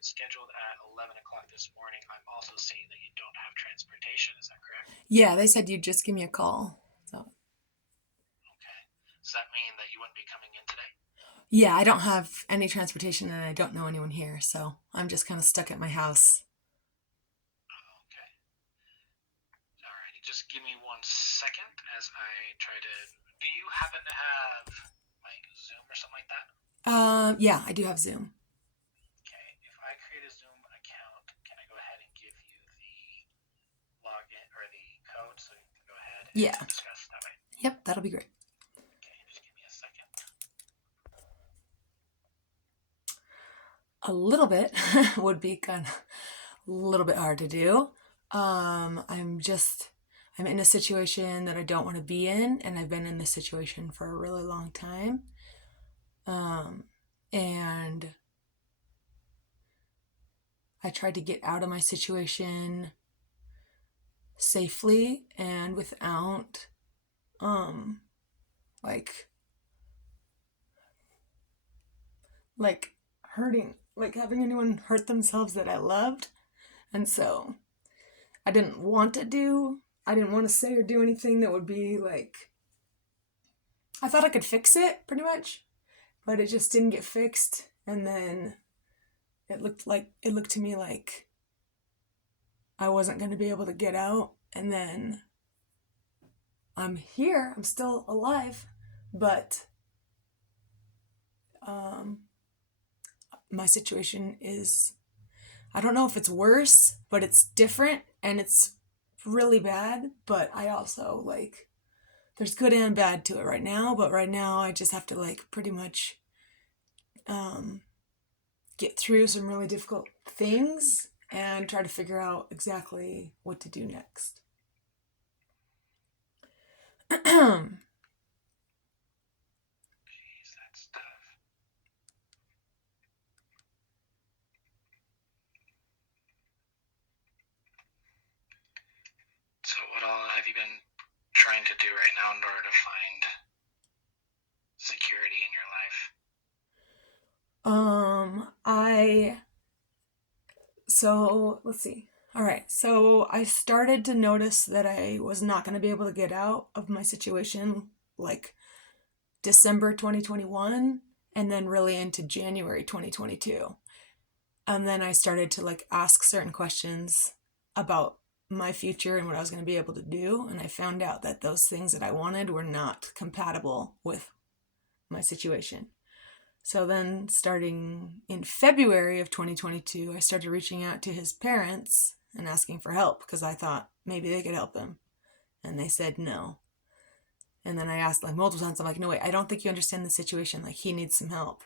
is scheduled at 11 o'clock this morning. I'm also seeing that you don't have transportation. Is that correct? Yeah, they said you'd just give me a call. So, Okay. Does that mean that you wouldn't be coming in today? yeah, I don't have any transportation and I don't know anyone here, so I'm just kind of stuck at my house. Okay. Alrighty. Just give me 1 second as I try to. Do you happen to have like Zoom or something like that? Yeah, I do have Zoom. Okay. If I create a Zoom account, can I go ahead and give you the login or the code so you can go ahead and Yeah. discuss that way? Yep, that'll be great. Okay. Just give me a second. A little bit would be kind of a little bit hard to do. I'm in a situation that I don't want to be in, and I've been in this situation for a really long time. And I tried to get out of my situation safely and without, um, like, like hurting, like having anyone hurt themselves that I loved. And so I didn't want to say or do anything that would be like, I thought I could fix it pretty much, but it just didn't get fixed. And then it looked to me like I wasn't going to be able to get out. And then I'm here, I'm still alive, but um, my situation is, I don't know if it's worse, but it's different and it's really bad. But I also like, there's good and bad to it right now. But right now, I just have to like pretty much um, get through some really difficult things and try to figure out exactly what to do next. Jeez, that's tough. So, what all have you been trying to do right now in order to find security in your life? I so let's see. All right, so I started to notice that I was not going to be able to get out of my situation like December 2021 and then really into January 2022. And then I started to like ask certain questions about my future and what I was going to be able to do. And I found out that those things that I wanted were not compatible with my situation. So then, starting in February of 2022, I started reaching out to his parents and asking for help because I thought maybe they could help him. And they said no. And then I asked like multiple times, I'm like, no, wait, I don't think you understand the situation. Like, he needs some help.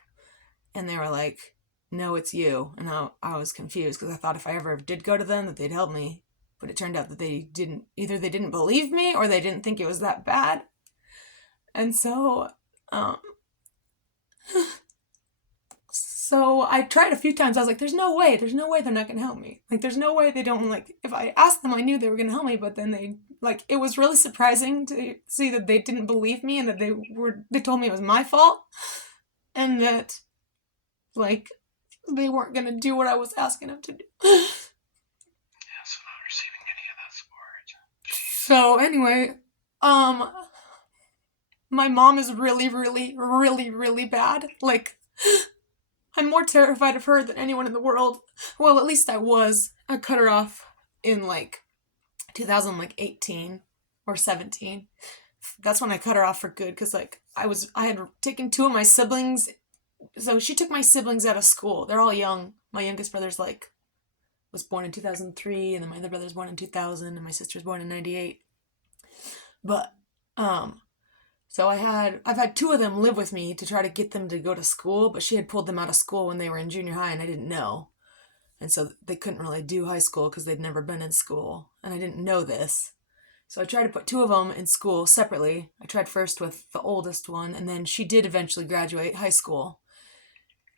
And they were like, no, it's you. And I was confused because I thought if I ever did go to them that they'd help me. But it turned out that they didn't, either they didn't believe me or they didn't think it was that bad. And um, so I tried a few times. I was like, there's no way they're not going to help me. Like, there's no way they don't, like, if I asked them, I knew they were going to help me. But then they, like, it was really surprising to see that they didn't believe me and that they told me it was my fault. And that, like, they weren't going to do what I was asking them to do. Yeah, so not receiving any of that support. Jeez. So anyway, um, my mom is really, really, really, really bad. Like, I'm more terrified of her than anyone in the world. Well, at least I was. I cut her off in like 2018 or 17. That's when I cut her off for good because like I had taken two of my siblings. So she took my siblings out of school. They're all young. My youngest brother's like was born in 2003 and then my other brother's born in 2000 and my sister's born in 98. But um so I've had two of them live with me to try to get them to go to school, but she had pulled them out of school when they were in junior high and I didn't know. And so they couldn't really do high school because they'd never been in school and I didn't know this. So I tried to put two of them in school separately. I tried first with the oldest one and then she did eventually graduate high school.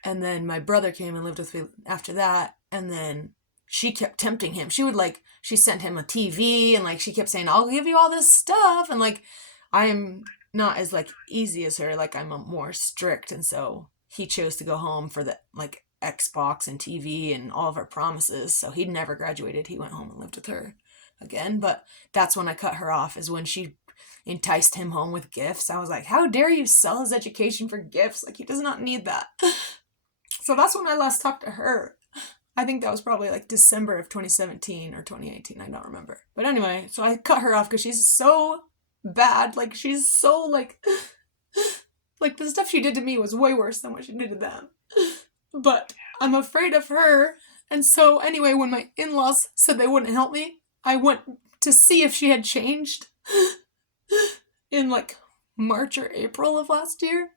And then my brother came and lived with me after that and then she kept tempting him. She sent him a TV and like she kept saying, I'll give you all this stuff. And like, I'm not as like easy as her. Like I'm more strict. And so he chose to go home for the like Xbox and TV and all of her promises. So he never graduated. He went home and lived with her again. But that's when I cut her off, is when she enticed him home with gifts. I was like, how dare you sell his education for gifts? Like, he does not need that. So that's when I last talked to her. I think that was probably like December of 2017 or 2018. I don't remember. But anyway, so I cut her off because she's so bad. Like, she's so like the stuff she did to me was way worse than what she did to them. But I'm afraid of her. And so anyway, when my in-laws said they wouldn't help me, I went to see if she had changed in like March or April of last year.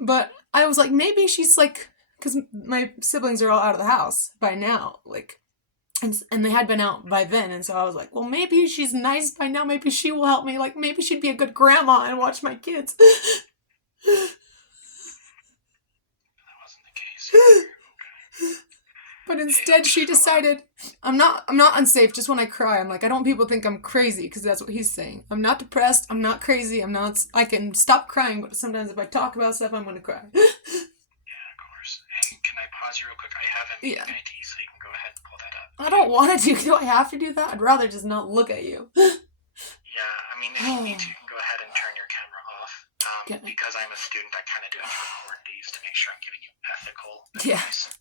But I was like, maybe she's like, because my siblings are all out of the house by now, like, and they had been out by then, and so I was like, well, maybe she's nice by now, maybe she will help me, like, maybe she'd be a good grandma and watch my kids. That wasn't the case. But instead she decided, I'm not unsafe. Just when I cry, I'm like, I don't want people to think I'm crazy, because that's what he's saying. I'm not depressed, I'm not crazy, I can stop crying, but sometimes if I talk about stuff, I'm gonna cry. Yeah, of course. Hey, can I pause you real quick? I have an Yeah. ID, so you can go ahead and pull that up. I don't want to do I have to do that? I'd rather just not look at you. Yeah, I mean, if you need to, you can go ahead and turn your camera off. Yeah. Because I'm a student, I kind of do have to record these to make sure I'm giving you ethical Yeah. advice.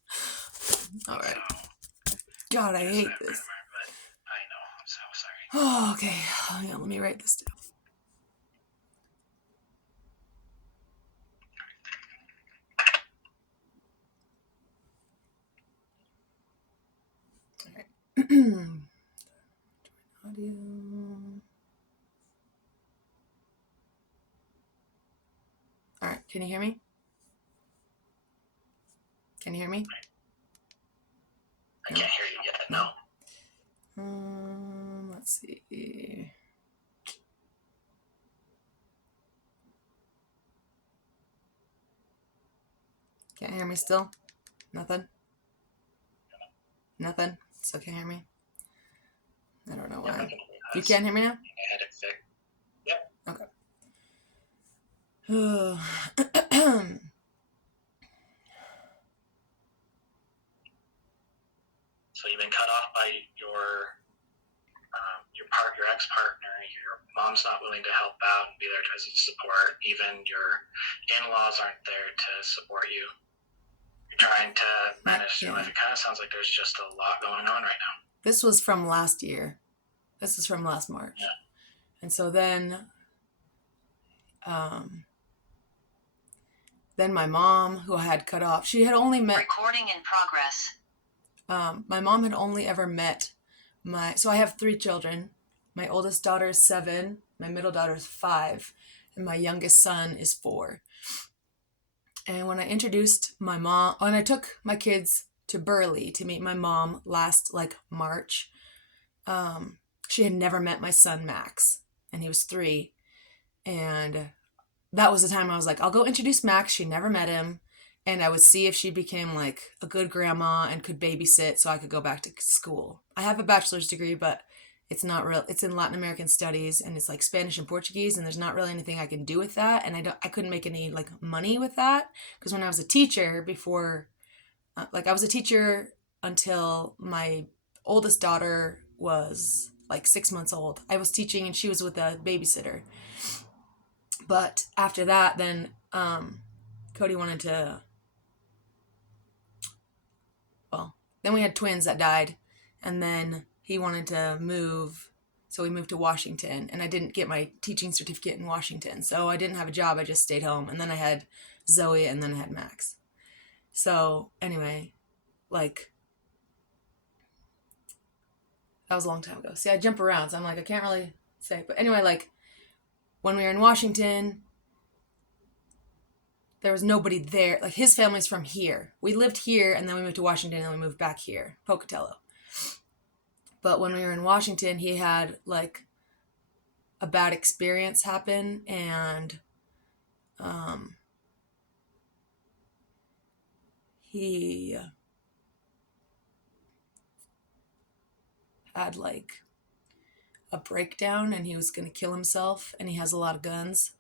Alright. So, God, I just hate that this. primer, but I know, I'm so sorry. Oh, okay. Yeah, let me write this down. Alright. Audio. Alright, can you hear me? Can you hear me? I can't hear you yet, no. Let's see. Can't hear me still? Nothing? Nothing? Still can't hear me? I don't know why. You can't hear me now? I had it fixed. Yep. Okay. So you've been cut off by your ex-partner. Your mom's not willing to help out and be there as a support. Even your in-laws aren't there to support you. You're trying to manage your life. It kind of sounds like there's just a lot going on right now. This was from last year. This is from last March. Yeah. And so then my mom, who I had cut off, she had only met... Recording in progress. My mom had only ever met so I have 3 children. My oldest daughter is 7, my middle daughter is 5, and my youngest son is 4. And when I introduced my mom, when I took my kids to Burley to meet my mom last March, she had never met my son Max, and he was 3. And that was the time I was like, I'll go introduce Max. She never met him. And I would see if she became like a good grandma and could babysit so I could go back to school. I have a bachelor's degree, but it's not real. It's in Latin American studies, and it's like Spanish and Portuguese, and there's not really anything I can do with that. And I couldn't make any like money with that, because when I was a teacher before, I was a teacher until my oldest daughter was like 6 months old. I was teaching and she was with a babysitter. But after that, then Cody wanted to... Then we had twins that died, and then he wanted to move, so we moved to Washington, and I didn't get my teaching certificate in Washington, so I didn't have a job. I just stayed home, and then I had Zoe, and then I had Max. So anyway, that was a long time ago. See, I jump around, so I'm like, I can't really say. But anyway, when we were in Washington, there was nobody there. Like, his family's from here. We lived here, and then we moved to Washington, and we moved back here, Pocatello. But when we were in Washington, he had, a bad experience happen, and he had, a breakdown, and he was going to kill himself, and he has a lot of guns.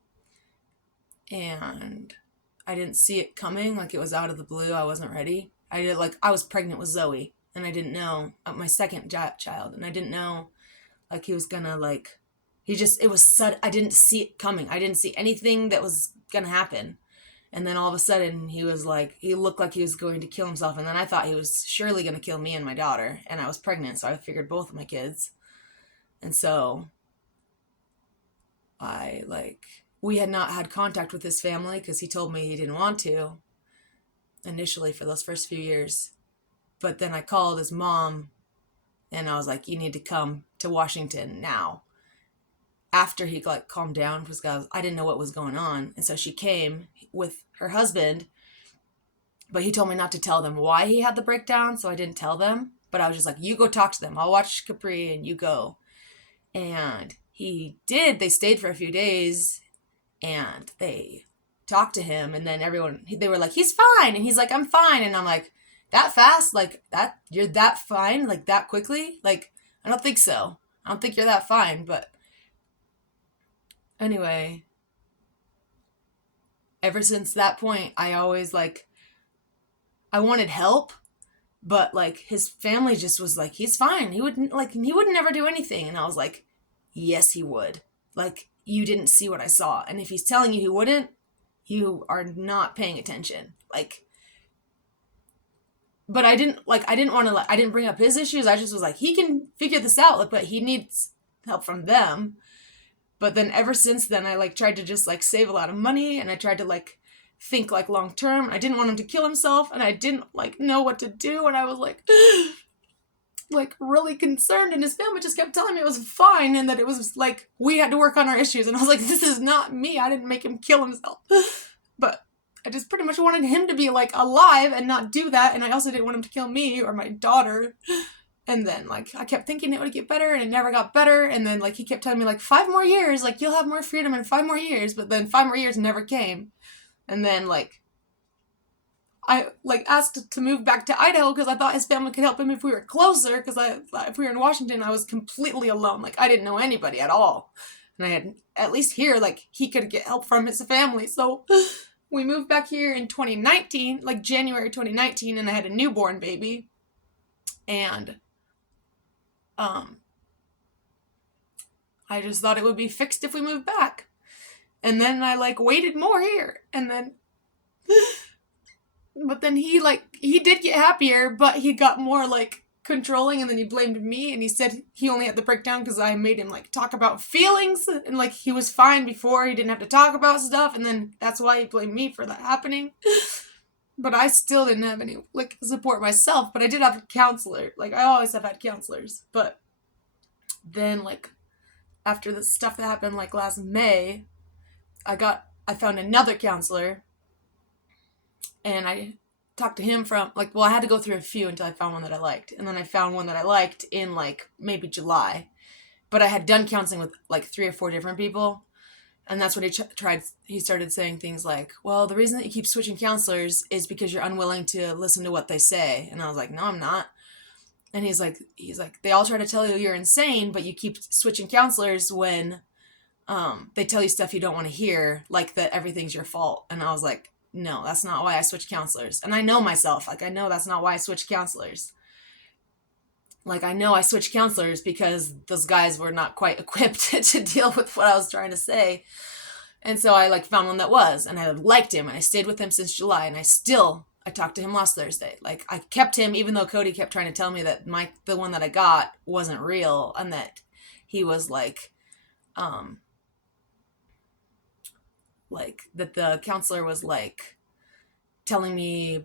And I didn't see it coming. Like, it was out of the blue. I wasn't ready. I was pregnant with Zoe, and I didn't know, my second child, and I didn't know, like, he was gonna, like, it was sudden. I didn't see it coming. I didn't see anything that was gonna happen. And then all of a sudden, he looked like he was going to kill himself. And then I thought he was surely going to kill me and my daughter. And I was pregnant, so I figured both of my kids. And so we had not had contact with his family because he told me he didn't want to initially for those first few years. But then I called his mom and I was like, you need to come to Washington now. After he like calmed down, because I didn't know what was going on. And so she came with her husband, but he told me not to tell them why he had the breakdown, so I didn't tell them. But I was just like, you go talk to them. I'll watch Capri and you go. And he did. They stayed for a few days and they talked to him. And then they were like, he's fine. And he's like, I'm fine. And I'm like, that fast? Like, that, you're that fine? Like, that quickly? Like, I don't think so. I don't think you're that fine. But anyway, ever since that point, I always I wanted help, but like his family just was like, he's fine. He would never do anything. And I was like, yes, he would. Like, you didn't see what I saw. And if he's telling you he wouldn't, you are not paying attention. Like, but I didn't bring up his issues. I just was like, he can figure this out, but he needs help from them. But then ever since then, I tried to just save a lot of money, and I tried to think long term. I didn't want him to kill himself, and I didn't know what to do, and I was really concerned, and his family just kept telling me it was fine, and that it was we had to work on our issues, and I was like, this is not me. I didn't make him kill himself. But I just pretty much wanted him to be alive and not do that, and I also didn't want him to kill me or my daughter. And then, I kept thinking it would get better, and it never got better. And then, he kept telling me, 5 more years, you'll have more freedom in 5 more years. But then 5 more years never came. And then, I, asked to move back to Idaho because I thought his family could help him if we were closer. Because if we were in Washington, I was completely alone. I didn't know anybody at all. And I had, at least here, he could get help from his family. So we moved back here in 2019, January 2019, and I had a newborn baby. And I just thought it would be fixed if we moved back. And then I waited more here. And then but then he did get happier, but he got more controlling, and then he blamed me, and he said he only had the breakdown because I made him talk about feelings, and he was fine before, he didn't have to talk about stuff, and then that's why he blamed me for that happening. But I still didn't have any support myself, but I did have a counselor. I always have had counselors. But then after the stuff that happened last May, I found another counselor, and I talked to him from I had to go through a few until I found one that I liked. And then I found one that I liked in maybe July. But I had done counseling with 3 or 4 different people. And that's when he started saying things well, the reason that you keep switching counselors is because you're unwilling to listen to what they say. And I was like, no, I'm not. And he's like, they all try to tell you you're insane, but you keep switching counselors when they tell you stuff you don't want to hear, that everything's your fault. And I was like, no, that's not why I switched counselors. And I know myself, I know that's not why I switched counselors. I know I switched counselors because those guys were not quite equipped to deal with what I was trying to say. And so I found one that was, and I liked him, and I stayed with him since July, and I talked to him last Thursday. I kept him, even though Cody kept trying to tell me that the one that I got wasn't real, and that he was that the counselor was telling me,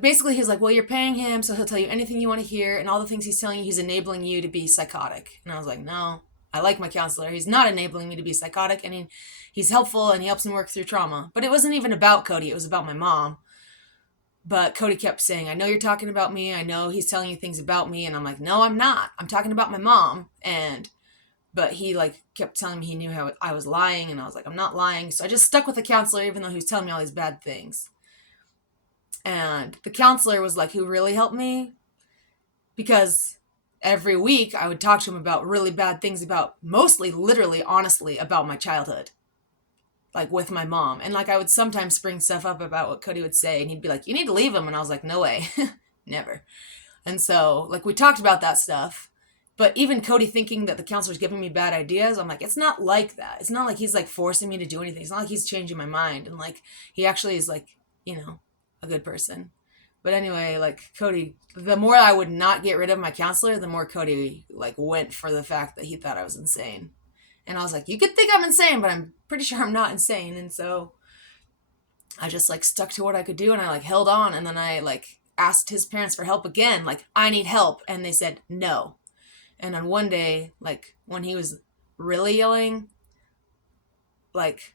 basically he's well, you're paying him, so he'll tell you anything you want to hear, and all the things he's telling you, he's enabling you to be psychotic. And I was like, no, I like my counselor. He's not enabling me to be psychotic. I mean, he's helpful, and he helps me work through trauma. But it wasn't even about Cody. It was about my mom. But Cody kept saying, I know you're talking about me. I know he's telling you things about me. And I'm like, no, I'm not. I'm talking about my mom. But he kept telling me he knew how I was lying. And I was like, I'm not lying. So I just stuck with the counselor, even though he was telling me all these bad things. And the counselor was who really helped me, because every week I would talk to him about really bad things, about mostly, literally, honestly, about my childhood. like with my mom. And like I would sometimes bring stuff up about what Cody would say, and he'd be like, "You need to leave him." And I was like, "No way." Never. And so like we talked about that stuff. But even Cody thinking that the counselor's giving me bad ideas, I'm like, it's not like that. It's not like he's like forcing me to do anything. It's not like he's changing my mind. And like he actually is like, a good person. But anyway, like Cody, the more I would not get rid of my counselor, the more Cody like went for the fact that he thought I was insane. And I was like, you could think I'm insane, but I'm pretty sure I'm not insane. And so I just like stuck to what I could do, and I like held on. And then I like asked his parents for help again, like, I need help. And they said no. And on one day, like when he was really yelling, like,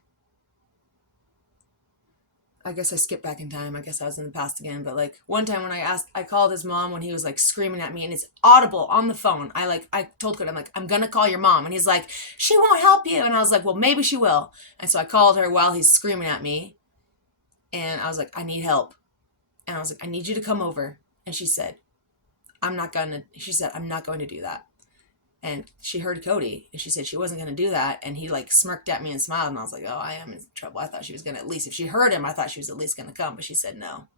I guess I skipped back in time. I guess I was in the past again. But like one time when I called his mom when he was like screaming at me, and it's audible on the phone. I told Cody, I'm like, I'm going to call your mom. And he's like, she won't help you. And I was like, well, maybe she will. And so I called her while he's screaming at me. And I was like, I need help. And I was like, I need you to come over. And she said, I'm not going to do that. And she heard Cody, and she said she wasn't going to do that. And he like smirked at me and smiled. And I was like, oh, I am in trouble. I thought she was going to, at least if she heard him, I thought she was at least going to come. But she said no.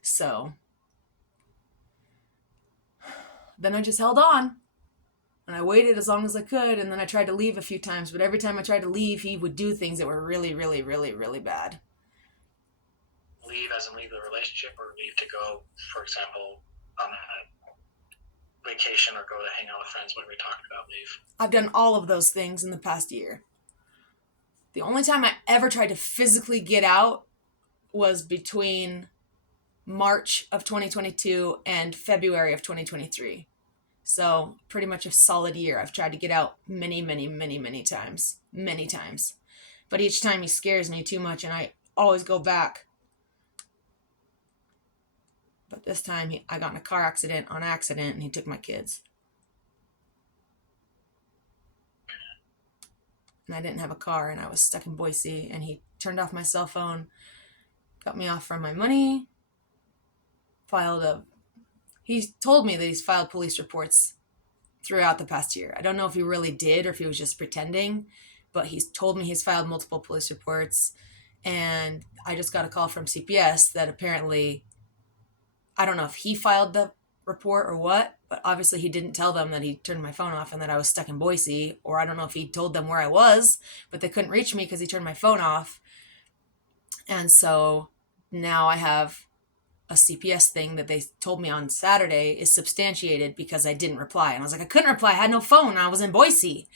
So then I just held on. And I waited as long as I could. And then I tried to leave a few times. But every time I tried to leave, he would do things that were really, really, really, really bad. Leave as in leave the relationship, or leave to go, for example, on a vacation or go to hang out with friends? When we talked about leave, I've done all of those things in the past year. The only time I ever tried to physically get out was between March of 2022 and February of 2023. So pretty much a solid year. I've tried to get out many, many, many, many times. Many times. But each time he scares me too much, and I always go back. But this time I got in a car accident on accident, and he took my kids. And I didn't have a car, and I was stuck in Boise, and he turned off my cell phone, got me off from my money, he told me that he's filed police reports throughout the past year. I don't know if he really did or if he was just pretending, but he's told me he's filed multiple police reports. And I just got a call from CPS that apparently, I don't know if he filed the report or what, but obviously he didn't tell them that he turned my phone off and that I was stuck in Boise, or I don't know if he told them where I was, but they couldn't reach me because he turned my phone off. And so now I have a CPS thing that they told me on Saturday is substantiated because I didn't reply. And I was like, I couldn't reply. I had no phone. I was in Boise.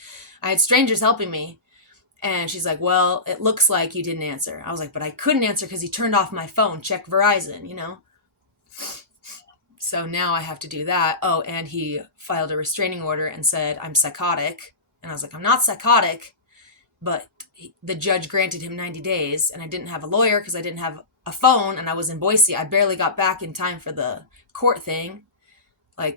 I had strangers helping me. And she's like, well, it looks like you didn't answer. I was like, but I couldn't answer because he turned off my phone. Check Verizon, So now I have to do that. Oh, and he filed a restraining order and said I'm psychotic. And I was like, I'm not psychotic. But the judge granted him 90 days. And I didn't have a lawyer because I didn't have a phone, and I was in Boise. I barely got back in time for the court thing. And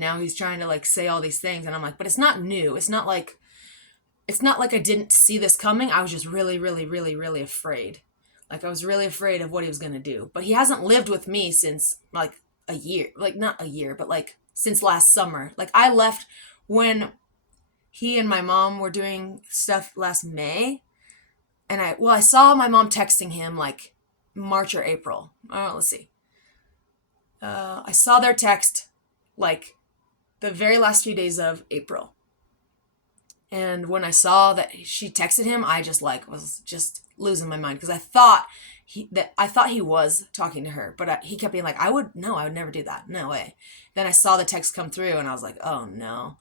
now he's trying to say all these things, and I'm like, but it's not new. It's not like I didn't see this coming. I was just really, really, really, really afraid. I was really afraid of what he was going to do. But he hasn't lived with me since a year. Not a year, but since last summer. I left when he and my mom were doing stuff last May. And I saw my mom texting him March or April. Oh, let's see. I saw their text the very last few days of April. And when I saw that she texted him, I just was just losing my mind because I thought he was talking to her, but he kept being I would never do that. No way. Then I saw the text come through, and I was like, oh no,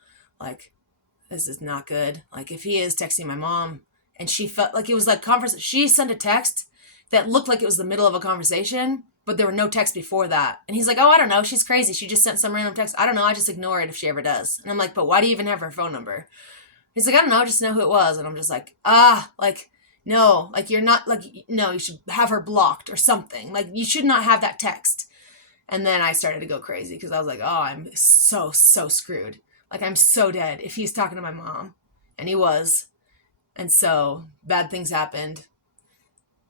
this is not good. If he is texting my mom. And she felt like it was she sent a text that looked like it was the middle of a conversation, but there were no texts before that. And he's like, oh, I don't know. She's crazy. She just sent some random text. I don't know. I just ignore it if she ever does. And I'm like, but why do you even have her phone number? He's like, I don't know. Just know who it was. And I'm just no, you're not no, you should have her blocked or something. You should not have that text. And then I started to go crazy because I was like, oh, I'm so screwed. I'm so dead if he's talking to my mom. And he was. And so bad things happened.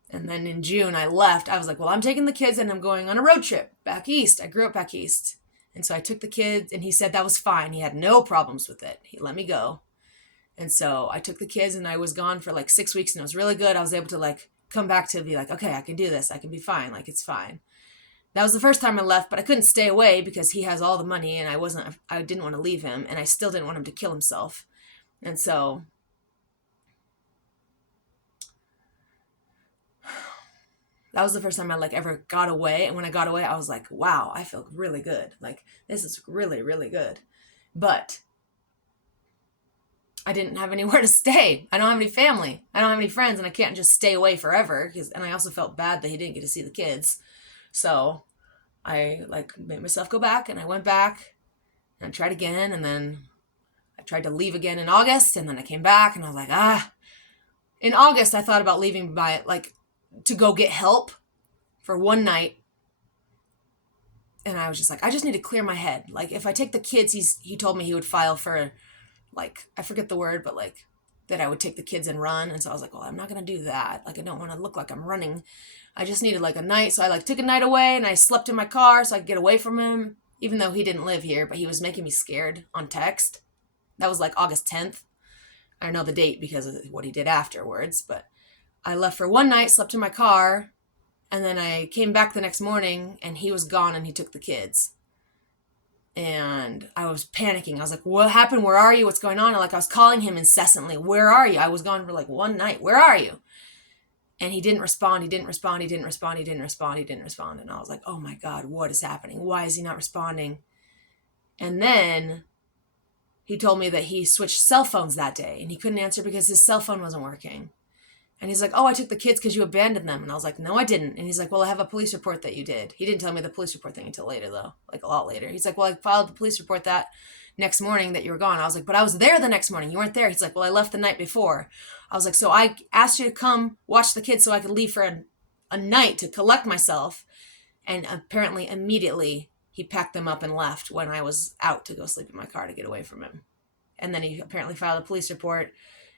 And then in June, I left. I was like, well, I'm taking the kids and I'm going on a road trip back east. I grew up back east. And so I took the kids, and he said that was fine. He had no problems with it. He let me go. And so I took the kids and I was gone for like 6 weeks and it was really good. I was able to like come back to be like, okay, I can do this. I can be fine. Like, it's fine. That was the first time I left, but I couldn't stay away because he has all the money and I didn't want to leave him, and I still didn't want him to kill himself. And so that was the first time I like ever got away. And when I got away, I was like, wow, I feel really good. Like, this is really, really good. But I didn't have anywhere to stay. I don't have any family. I don't have any friends, and I can't just stay away forever. And I also felt bad that he didn't get to see the kids. So I like made myself go back, and I went back and I tried again. And then I tried to leave again in August, and then I came back and I was like, in August, I thought about leaving to go get help for one night. And I was just like, I just need to clear my head. Like, if I take the kids, he told me he would file for, like, I forget the word, but like that I would take the kids and run. And so I was like, well, I'm not going to do that. Like, I don't want to look like I'm running. I just needed like a night. So I like took a night away and I slept in my car so I could get away from him, even though he didn't live here, but he was making me scared on text. That was like August 10th. I know the date because of what he did afterwards, but I left for one night, slept in my car, and then I came back the next morning and he was gone and he took the kids. And I was panicking. I was like, what happened? Where are you? What's going on? And like, I was calling him incessantly. Where are you? I was gone for like one night. Where are you? And he didn't respond. He didn't respond. He didn't respond. He didn't respond. He didn't respond. And I was like, oh my God, what is happening? Why is he not responding? And then he told me that he switched cell phones that day and he couldn't answer because his cell phone wasn't working. And he's like, oh, I took the kids because you abandoned them. And I was like, no, I didn't. And he's like, well, I have a police report that you did. He didn't tell me the police report thing until later, though, like a lot later. He's like, well, I filed the police report that next morning that you were gone. I was like, but I was there the next morning. You weren't there. He's like, well, I left the night before. I was like, so I asked you to come watch the kids so I could leave for a night to collect myself. And apparently immediately he packed them up and left when I was out to go sleep in my car to get away from him. And then he apparently filed a police report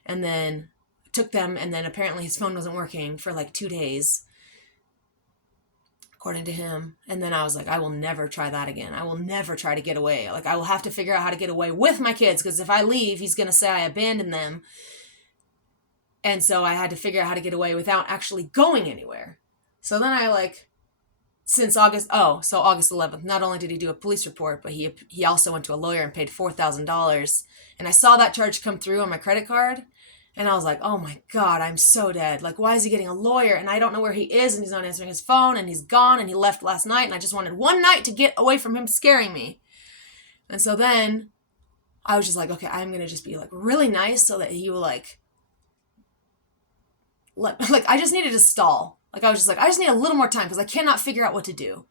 and then took them, and then apparently his phone wasn't working for like 2 days, according to him. And then I was like, I will never try that again. I will never try to get away. Like, I will have to figure out how to get away with my kids, because if I leave, he's going to say I abandoned them. And so I had to figure out how to get away without actually going anywhere. So then I since August 11th, not only did he do a police report, but he also went to a lawyer and paid $4,000. And I saw that charge come through on my credit card. And I was like, oh my God, I'm so dead. Like, why is he getting a lawyer? And I don't know where he is, and he's not answering his phone, and he's gone, and he left last night, and I just wanted one night to get away from him scaring me. And so then I was just like, okay, I'm going to just be like really nice so that he will I just needed to stall. Like, I was just like, I just need a little more time because I cannot figure out what to do.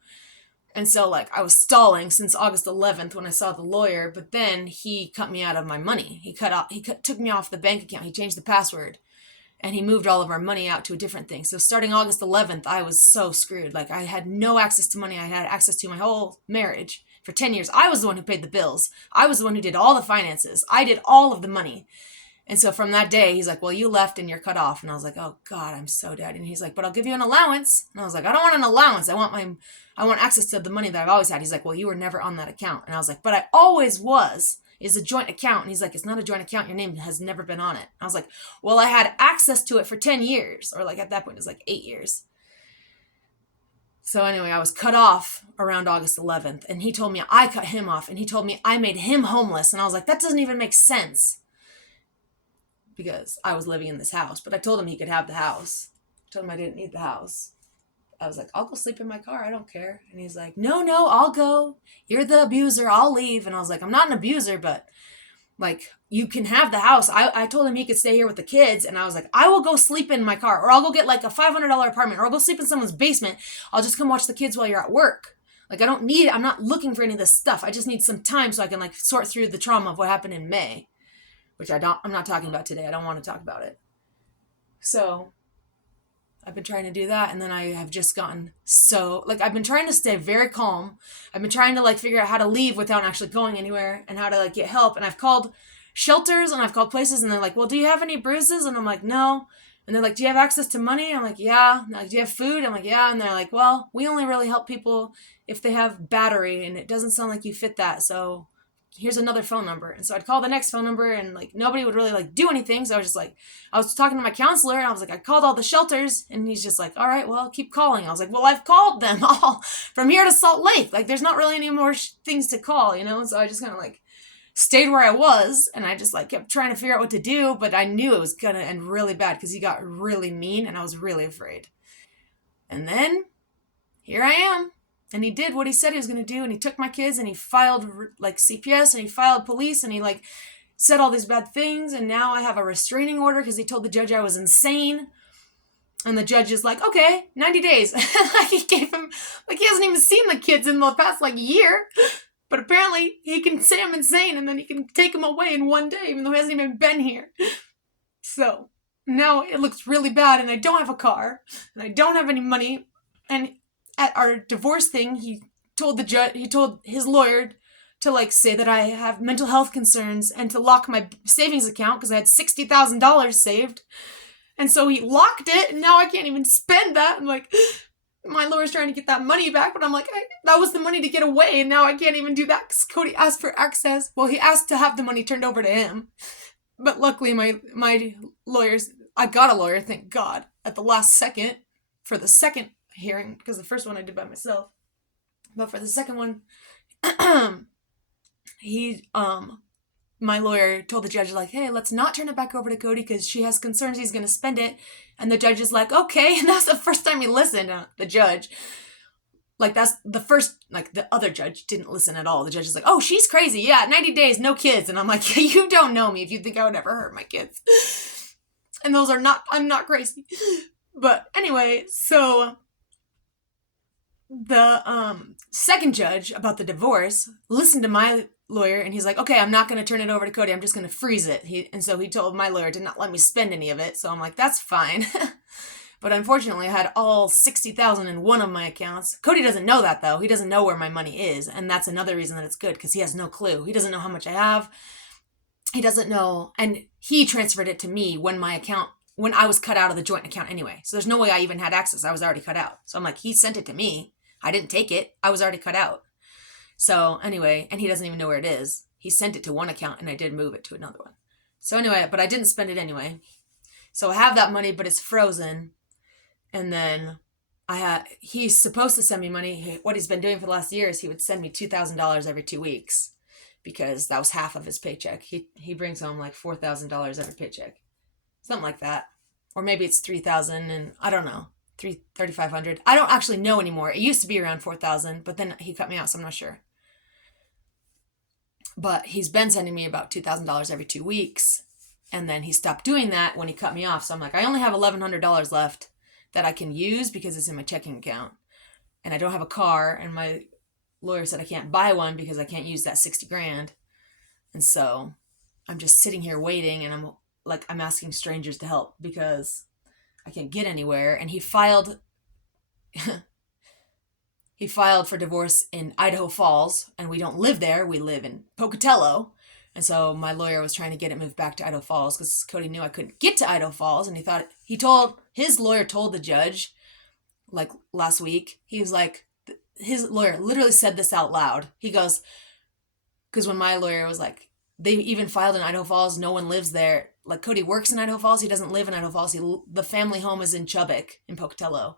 And so, like, I was stalling since August 11th when I saw the lawyer, but then he cut me out of my money. He took me off the bank account. He changed the password, and he moved all of our money out to a different thing. So starting August 11th, I was so screwed. Like, I had no access to money. I had access to my whole marriage for 10 years. I was the one who paid the bills. I was the one who did all the finances. I did all of the money. And so from that day, he's like, well, you left and you're cut off. And I was like, oh God, I'm so dead. And he's like, but I'll give you an allowance. And I was like, I don't want an allowance. I want access to the money that I've always had. He's like, well, you were never on that account. And I was like, but I always was. It's a joint account. And he's like, it's not a joint account. Your name has never been on it. I was like, well, I had access to it for 10 years. Or like at that point, it was like 8 years. So anyway, I was cut off around August 11th. And he told me I cut him off. And he told me I made him homeless. And I was like, that doesn't even make sense. Because I was living in this house. But I told him he could have the house. I told him I didn't need the house. I was like, I'll go sleep in my car. I don't care. And he's like, no, I'll go. You're the abuser. I'll leave. And I was like, I'm not an abuser, but like, you can have the house. I told him he could stay here with the kids. And I was like, I will go sleep in my car, or I'll go get like a $500 apartment, or I'll go sleep in someone's basement. I'll just come watch the kids while you're at work. Like, I'm not looking for any of this stuff. I just need some time so I can like sort through the trauma of what happened in May, which I'm not talking about today. I don't want to talk about it. So I've been trying to do that, and then I have just gotten I've been trying to stay very calm. I've been trying to like figure out how to leave without actually going anywhere, and how to like get help. And I've called shelters and I've called places, and they're like, well, do you have any bruises? And I'm like, no. And they're like, do you have access to money? I'm like, yeah. Like, do you have food? I'm like, yeah. And they're like, well, we only really help people if they have battery, and it doesn't sound like you fit that, so here's another phone number. And so I'd call the next phone number, and like nobody would really like do anything. So I was just like, I was talking to my counselor, and I was like, I called all the shelters, and he's just like, all right, well, keep calling. I was like, well, I've called them all from here to Salt Lake. Like, there's not really any more things to call, you know? So I just kind of like stayed where I was, and I just like kept trying to figure out what to do, but I knew it was gonna end really bad because he got really mean, and I was really afraid. And then here I am. And he did what he said he was going to do, and he took my kids, and he filed like CPS, and he filed police, and he like said all these bad things, and now I have a restraining order because he told the judge I was insane. And the judge is like, okay, 90 days. Like, he gave him, like, he hasn't even seen the kids in the past like year, but apparently he can say I'm insane, and then he can take them away in one day, even though he hasn't even been here. So now it looks really bad, and I don't have a car, and I don't have any money, and at our divorce thing, he told his lawyer to like say that I have mental health concerns and to lock my savings account because I had $60,000 saved. And so he locked it, and now I can't even spend that. I'm like, my lawyer's trying to get that money back, but I'm like, that was the money to get away, and now I can't even do that because Cody asked for access. Well, he asked to have the money turned over to him. But luckily, my lawyers, I got a lawyer, thank God, at the last second for the second hearing, because the first one I did by myself. But for the second one, my lawyer told the judge, like, hey, let's not turn it back over to Cody because she has concerns he's going to spend it. And the judge is like, okay. And that's the first time he listened, the judge. Like, that's the first, like, the other judge didn't listen at all. The judge is like, oh, she's crazy. Yeah, 90 days, no kids. And I'm like, you don't know me if you think I would ever hurt my kids. And I'm not crazy. But anyway, so the second judge about the divorce listened to my lawyer, and he's like, okay, I'm not going to turn it over to Cody. I'm just going to freeze it. And so he told my lawyer to not let me spend any of it. So I'm like, that's fine. But unfortunately, I had all $60,000 in one of my accounts. Cody doesn't know that, though. He doesn't know where my money is. And that's another reason that it's good, because he has no clue. He doesn't know how much I have. He doesn't know. And he transferred it to me when I was cut out of the joint account anyway. So there's no way I even had access. I was already cut out. So I'm like, he sent it to me. I didn't take it. I was already cut out. So anyway, and he doesn't even know where it is. He sent it to one account, and I did move it to another one. So anyway, but I didn't spend it anyway. So I have that money, but it's frozen. And then he's supposed to send me money. What he's been doing for the last year is he would send me $2,000 every 2 weeks because that was half of his paycheck. He brings home like $4,000 every paycheck. Something like that. Or maybe it's $3,000, and I don't know. $3,500. I don't actually know anymore. It used to be around $4,000, but then he cut me out, so I'm not sure. But he's been sending me about $2,000 every 2 weeks, and then he stopped doing that when he cut me off. So I'm like, I only have $1,100 left that I can use because it's in my checking account, and I don't have a car, and my lawyer said I can't buy one because I can't use that $60,000. And so I'm just sitting here waiting, and I'm asking strangers to help because I can't get anywhere. And he filed for divorce in Idaho Falls, and we don't live there. We live in Pocatello. And so my lawyer was trying to get it moved back to Idaho Falls because Cody knew I couldn't get to Idaho Falls. And his lawyer told the judge, like last week, he was like, his lawyer literally said this out loud. He goes, because when my lawyer was like, they even filed in Idaho Falls, no one lives there. Like, Cody works in Idaho Falls. He doesn't live in Idaho Falls. The family home is in Chubbuck in Pocatello.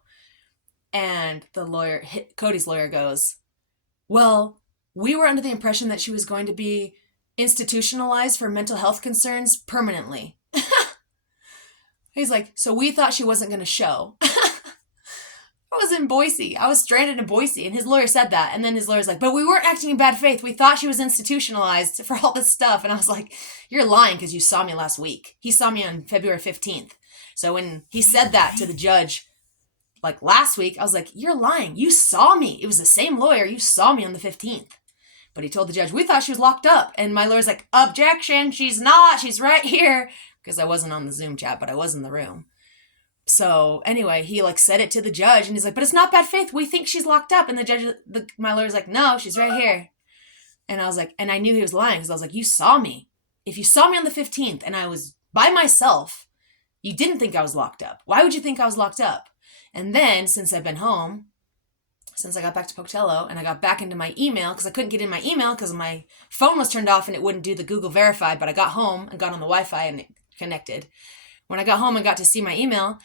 And Cody's lawyer goes, well, we were under the impression that she was going to be institutionalized for mental health concerns permanently. He's like, so we thought she wasn't going to show. I was in Boise. I was stranded in Boise, and his lawyer said that. And then his lawyer's like, but we weren't acting in bad faith. We thought she was institutionalized for all this stuff. And I was like, you're lying because you saw me last week. He saw me on February 15th. So when he said that to the judge, like last week, I was like, you're lying. You saw me. It was the same lawyer. You saw me on the 15th. But he told the judge, we thought she was locked up. And my lawyer's like, objection, she's not. She's right here. Because I wasn't on the Zoom chat, but I was in the room. So anyway, he like said it to the judge, and he's like, but it's not bad faith. We think she's locked up. And my lawyer's like, no, she's right here. And I was like, and I knew he was lying because I was like, you saw me. If you saw me on the 15th and I was by myself, you didn't think I was locked up. Why would you think I was locked up? And then since I've been home, since I got back to Pocatello and I got back into my email, because I couldn't get in my email because my phone was turned off and it wouldn't do the Google Verify, but I got home and got on the Wi-Fi and it connected. When I got home and got to see my email,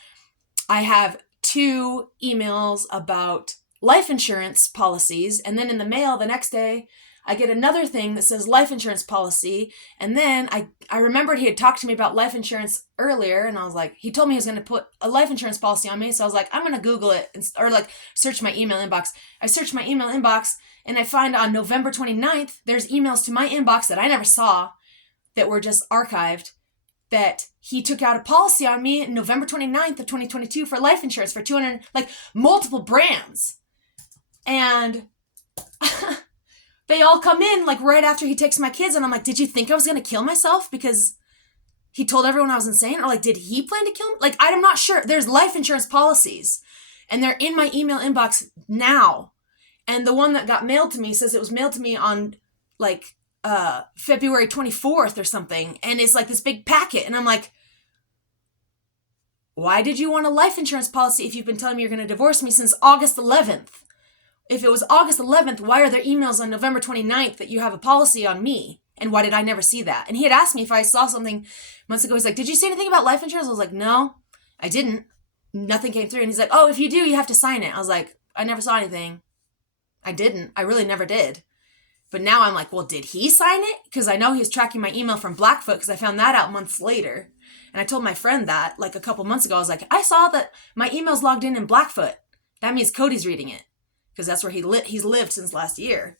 I have 2 emails about life insurance policies, and then in the mail the next day, I get another thing that says life insurance policy, and then I remembered he had talked to me about life insurance earlier, and I was like, he told me he was going to put a life insurance policy on me, so I was like, I'm going to Google it, or like search my email inbox. I searched my email inbox, and I find on November 29th, there's emails to my inbox that I never saw that were just archived, that he took out a policy on me in November 29th of 2022 for life insurance for 200, like multiple brands. And they all come in like right after he takes my kids, and I'm like, did you think I was going to kill myself because he told everyone I was insane? Or like, did he plan to kill me? Like, I'm not sure. There's life insurance policies, and they're in my email inbox now. And the one that got mailed to me says it was mailed to me on like February 24th or something, and it's like this big packet, and I'm like, why did you want a life insurance policy if you've been telling me you're going to divorce me since August 11th? If it was August 11th, why are there emails on November 29th that you have a policy on me? And why did I never see that? And he had asked me if I saw something months ago. He's like, did you see anything about life insurance? I was like, no, I didn't. Nothing came through. And he's like, oh, if you do, you have to sign it. I was like, I never saw anything. I didn't. I really never did. But now I'm like, well, did he sign it? Because I know he was tracking my email from Blackfoot, because I found that out months later. And I told my friend that like a couple months ago. I was like, I saw that my email's logged in Blackfoot. That means Cody's reading it, because that's where he's lived since last year.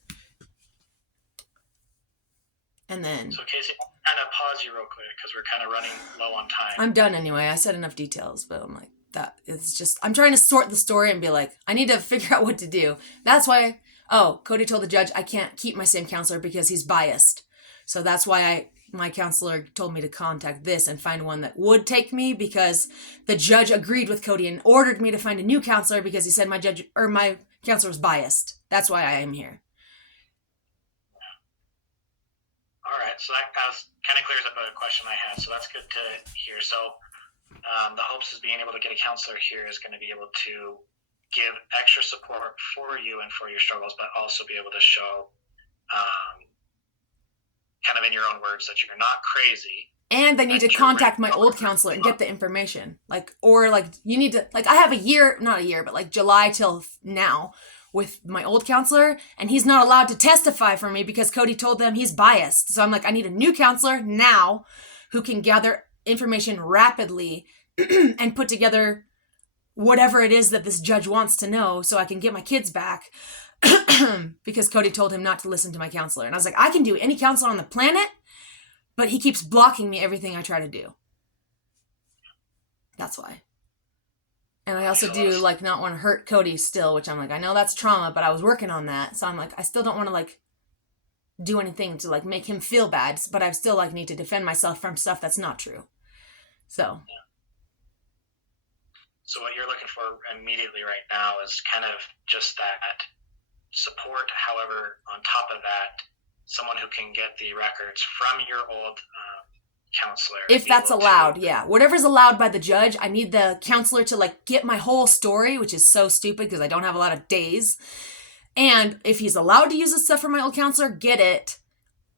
And then... So Casey, I'm going to pause you real quick because we're kind of running low on time. I'm done anyway. I said enough details, but I'm like, that it's just... I'm trying to sort the story and be like, I need to figure out what to do. That's why... Oh, Cody told the judge I can't keep my same counselor because he's biased. So that's why my counselor told me to contact this and find one that would take me, because the judge agreed with Cody and ordered me to find a new counselor because he said my counselor was biased. That's why I am here. All right, so that kind of clears up a question I had, so that's good to hear. So the hopes is being able to get a counselor here is going to be able to give extra support for you and for your struggles, but also be able to show kind of in your own words that you're not crazy. And they need to contact my old counselor and get the information. You need to, I have not a year, but July till now with my old counselor, and he's not allowed to testify for me because Cody told them he's biased. So I'm like, I need a new counselor now who can gather information rapidly and put together whatever it is that this judge wants to know so I can get my kids back. Because Cody told him not to listen to my counselor. And I was like, I can do any counselor on the planet, but he keeps blocking me everything I try to do. That's why. And I also do not want to hurt Cody still, which I'm like, I know that's trauma, but I was working on that. So I'm like, I still don't want to do anything to make him feel bad, but I still need to defend myself from stuff that's not true. So. Yeah. So what you're looking for immediately right now is kind of just that support. However, on top of that, someone who can get the records from your old counselor. If that's allowed, yeah. Whatever's allowed by the judge, I need the counselor to get my whole story, which is so stupid because I don't have a lot of days. And if he's allowed to use this stuff from my old counselor, get it.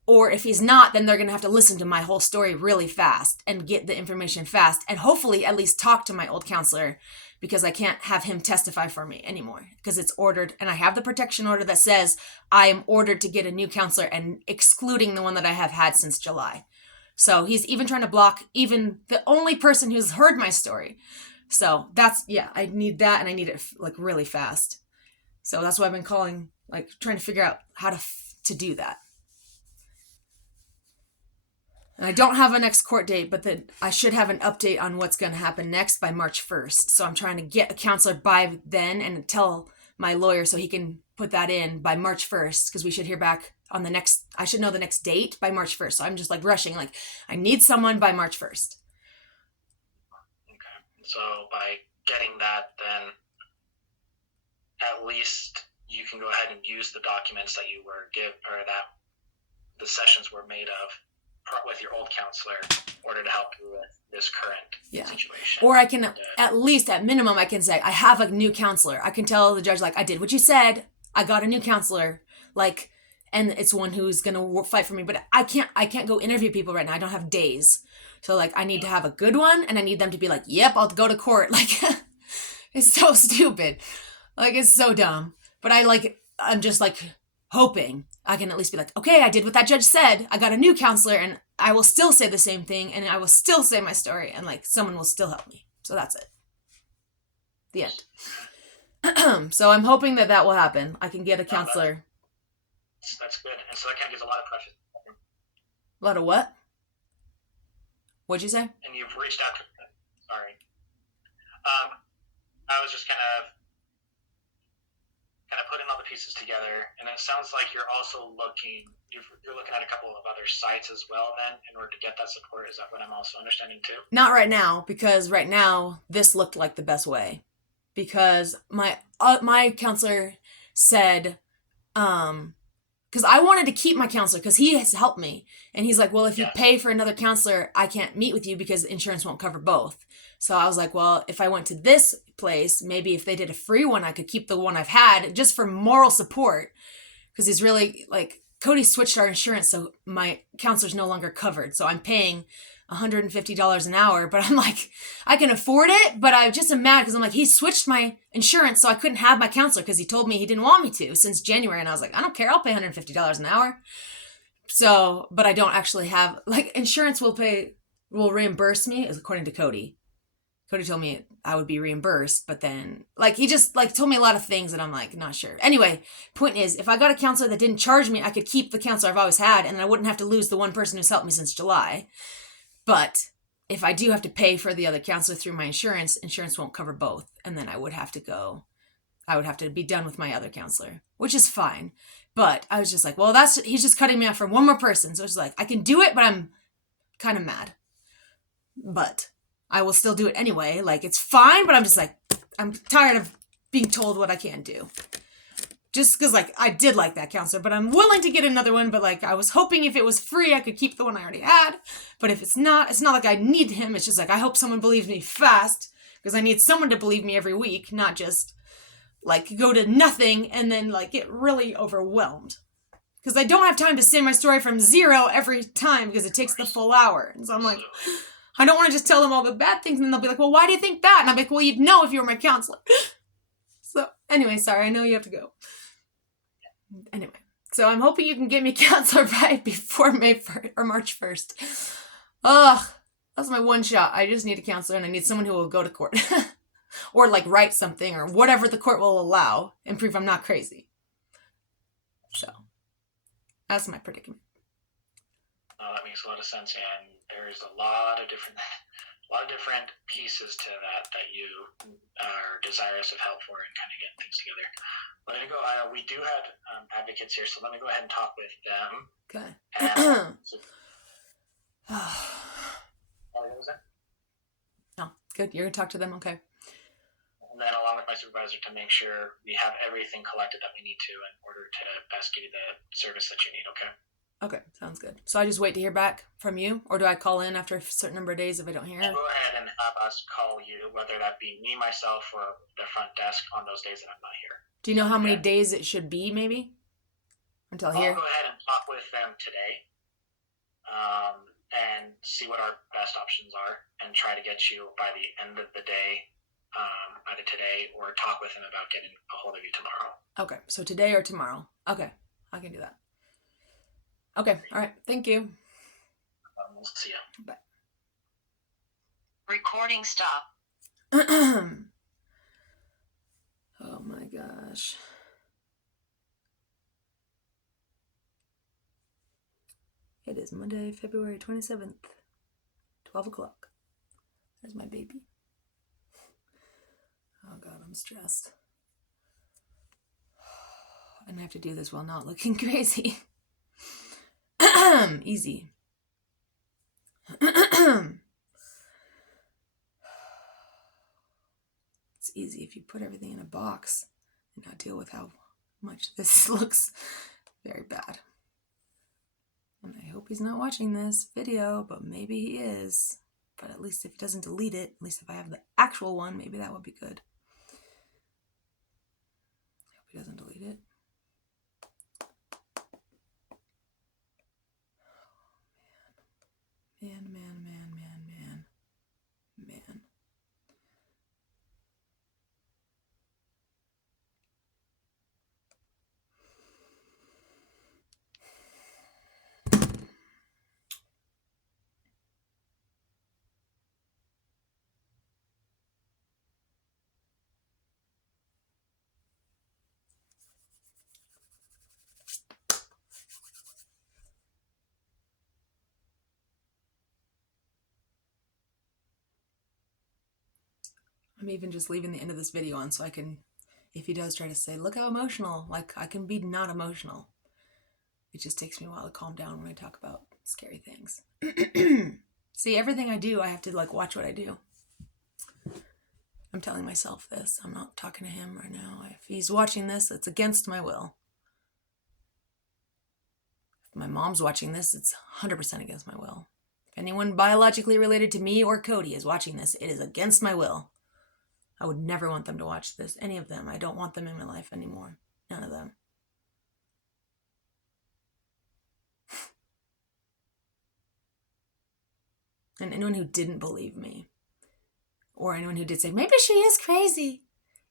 Or if he's not, then they're going to have to listen to my whole story really fast and get the information fast. And hopefully at least talk to my old counselor, because I can't have him testify for me anymore because it's ordered. And I have the protection order that says I am ordered to get a new counselor, and excluding the one that I have had since July. So he's even trying to block even the only person who's heard my story. So I need that, and I need it really fast. So that's why I've been calling, trying to figure out how to do that. And I don't have a next court date, but I should have an update on what's going to happen next by March 1st. So I'm trying to get a counselor by then and tell my lawyer so he can put that in by March 1st, because we should hear back on I should know the next date by March 1st. So I'm just rushing, I need someone by March 1st. Okay. So by getting that, then at least you can go ahead and use the documents that you were that the sessions were made of with your old counselor in order to help you with this current situation. Or I can, at least at minimum, I can say, I have a new counselor. I can tell the judge, like, I did what you said. I got a new counselor. Like, and it's one who's going to fight for me. But I can't go interview people right now. I don't have days. So, like, I need to have a good one. And I need them to be like, yep, I'll go to court. Like, it's so stupid. Like, it's so dumb. But I'm just, like, hoping I can at least be like, okay, I did what that judge said. I got a new counselor, and I will still say the same thing, and I will still say my story, and, like, someone will still help me. So that's it. The end. So I'm hoping that will happen. I can get a counselor. That's good. And so that kind of gives a lot of pressure. A lot of what? What'd you say? And you've reached out to... Sorry. I was just kind of putting all the pieces together, and it sounds like you're also looking at a couple of other sites as well then in order to get that support. Is that what I'm also understanding too? Not right now, because right now this looked like the best way, because my counselor said because I wanted to keep my counselor because he has helped me, and he's like, well, if you pay for another counselor, I can't meet with you because insurance won't cover both. So I was like, well, if I went to this place, maybe if they did a free one, I could keep the one I've had just for moral support. Because he's really, like, Cody switched our insurance, so my counselor's no longer covered. So I'm paying $150 an hour, but I'm like, I can afford it, but I just am mad because I'm like, he switched my insurance, so I couldn't have my counselor because he told me he didn't want me to since January. And I was like, I don't care, I'll pay $150 an hour. So, but I don't actually have, like, insurance will reimburse me, according to Cody. Cody told me I would be reimbursed, but then, like, he just, like, told me a lot of things that I'm, like, not sure. Anyway, point is, if I got a counselor that didn't charge me, I could keep the counselor I've always had, and I wouldn't have to lose the one person who's helped me since July. But if I do have to pay for the other counselor through my insurance won't cover both, and then I would have to be done with my other counselor, which is fine. But I was just like, well, he's just cutting me off from one more person. So it's like, I can do it, but I'm kind of mad. But I will still do it anyway. Like, it's fine, but I'm just like, I'm tired of being told what I can't do. Just because, like, I did like that counselor, but I'm willing to get another one. But, like, I was hoping if it was free, I could keep the one I already had. But if it's not like I need him. It's just like, I hope someone believes me fast, because I need someone to believe me every week, not just, like, go to nothing and then, like, get really overwhelmed. Because I don't have time to say my story from zero every time because it takes the full hour. And so I'm like, I don't want to just tell them all the bad things, and they'll be like, well, why do you think that? And I'm like, well, you'd know if you were my counselor. So, anyway, sorry, I know you have to go. Anyway, so I'm hoping you can get me a counselor by before May 1st or March 1st. Ugh, that's my one shot. I just need a counselor, and I need someone who will go to court. Or, like, write something, or whatever the court will allow, and prove I'm not crazy. So, that's my predicament. That makes a lot of sense, and there's a lot of different pieces to that you are desirous of help for and kind of getting things together. Let me go. We do have advocates here, so let me go ahead and talk with them. Okay. What was that? No, good. You're gonna talk to them, okay? And then along with my supervisor to make sure we have everything collected that we need to in order to best give you the service that you need. Okay. Okay, sounds good. So I just wait to hear back from you, or do I call in after a certain number of days if I don't hear it? Go ahead and have us call you, whether that be me, myself, or the front desk on those days that I'm not here. Do you know how many days it should be, maybe? Until here? I'll go ahead and talk with them today and see what our best options are and try to get you by the end of the day, either today or talk with them about getting a hold of you tomorrow. Okay, so today or tomorrow. Okay, I can do that. Okay, all right. Thank you. We'll see you. Bye. Recording stop. Oh my gosh. It is Monday, February 27th, 12 o'clock. There's my baby. Oh God, I'm stressed. And I have to do this while not looking crazy. Easy. It's easy if you put everything in a box and not deal with how much this looks very bad. And I hope he's not watching this video, but maybe he is. But at least if he doesn't delete it, at least if I have the actual one, maybe that would be good. I hope he doesn't delete it. Man. I'm even just leaving the end of this video on so I can, if he does try to say, look how emotional, like I can be not emotional. It just takes me a while to calm down when I talk about scary things. See, everything I do, I have to like watch what I do. I'm telling myself this. I'm not talking to him right now. If he's watching this, it's against my will. If my mom's watching this, it's 100% against my will. If anyone biologically related to me or Cody is watching this, it is against my will. I would never want them to watch this. Any of them. I don't want them in my life anymore. None of them. And anyone who didn't believe me, or anyone who did say, maybe she is crazy,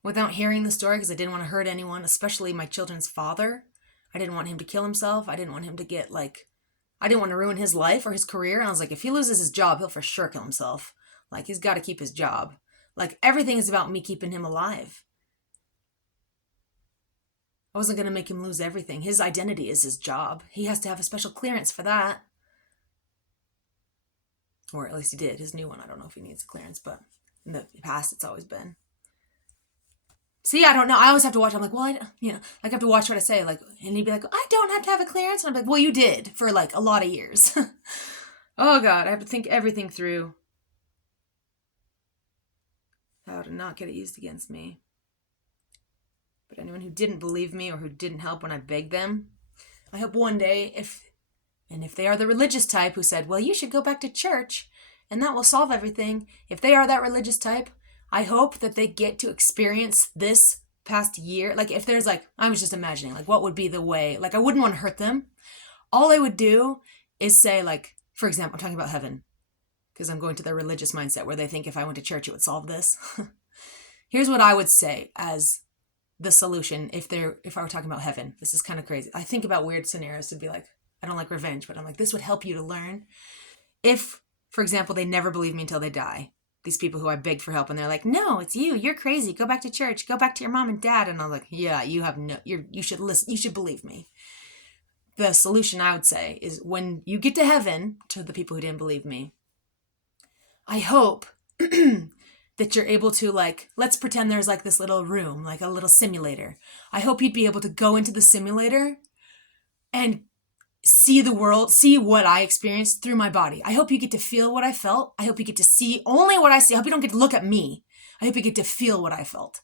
without hearing the story, because I didn't want to hurt anyone, especially my children's father. I didn't want him to kill himself. I didn't want him to get I didn't want to ruin his life or his career. And I was like, if he loses his job, he'll for sure kill himself. Like, he's got to keep his job. Like, everything is about me keeping him alive. I wasn't going to make him lose everything. His identity is his job. He has to have a special clearance for that. Or at least he did. His new one, I don't know if he needs a clearance, but in the past, it's always been. See, I don't know. I always have to watch. I'm like, well, I have to watch what I say. Like, and he'd be like, I don't have to have a clearance. And I'm like, well, you did for like a lot of years. Oh God, I have to think everything through. How to not get it used against me. But anyone who didn't believe me or who didn't help when I begged them, I hope one day, if they are the religious type who said, well, you should go back to church and that will solve everything. If they are that religious type, I hope that they get to experience this past year. Like, if there's I was just imagining, what would be the way, I wouldn't want to hurt them. All I would do is say, for example, I'm talking about heaven, because I'm going to the religious mindset where they think if I went to church, it would solve this. Here's what I would say as the solution if I were talking about heaven. This is kind of crazy. I think about weird scenarios to be like, I don't like revenge, but I'm like, this would help you to learn. If, for example, they never believe me until they die, these people who I begged for help, and they're like, no, it's you. You're crazy. Go back to church. Go back to your mom and dad. And I'm like, yeah, you should listen. You should believe me. The solution I would say is when you get to heaven, to the people who didn't believe me, I hope that you're able to let's pretend there's this little room, a little simulator. I hope you'd be able to go into the simulator and see the world, see what I experienced through my body. I hope you get to feel what I felt. I hope you get to see only what I see. I hope you don't get to look at me. I hope you get to feel what I felt.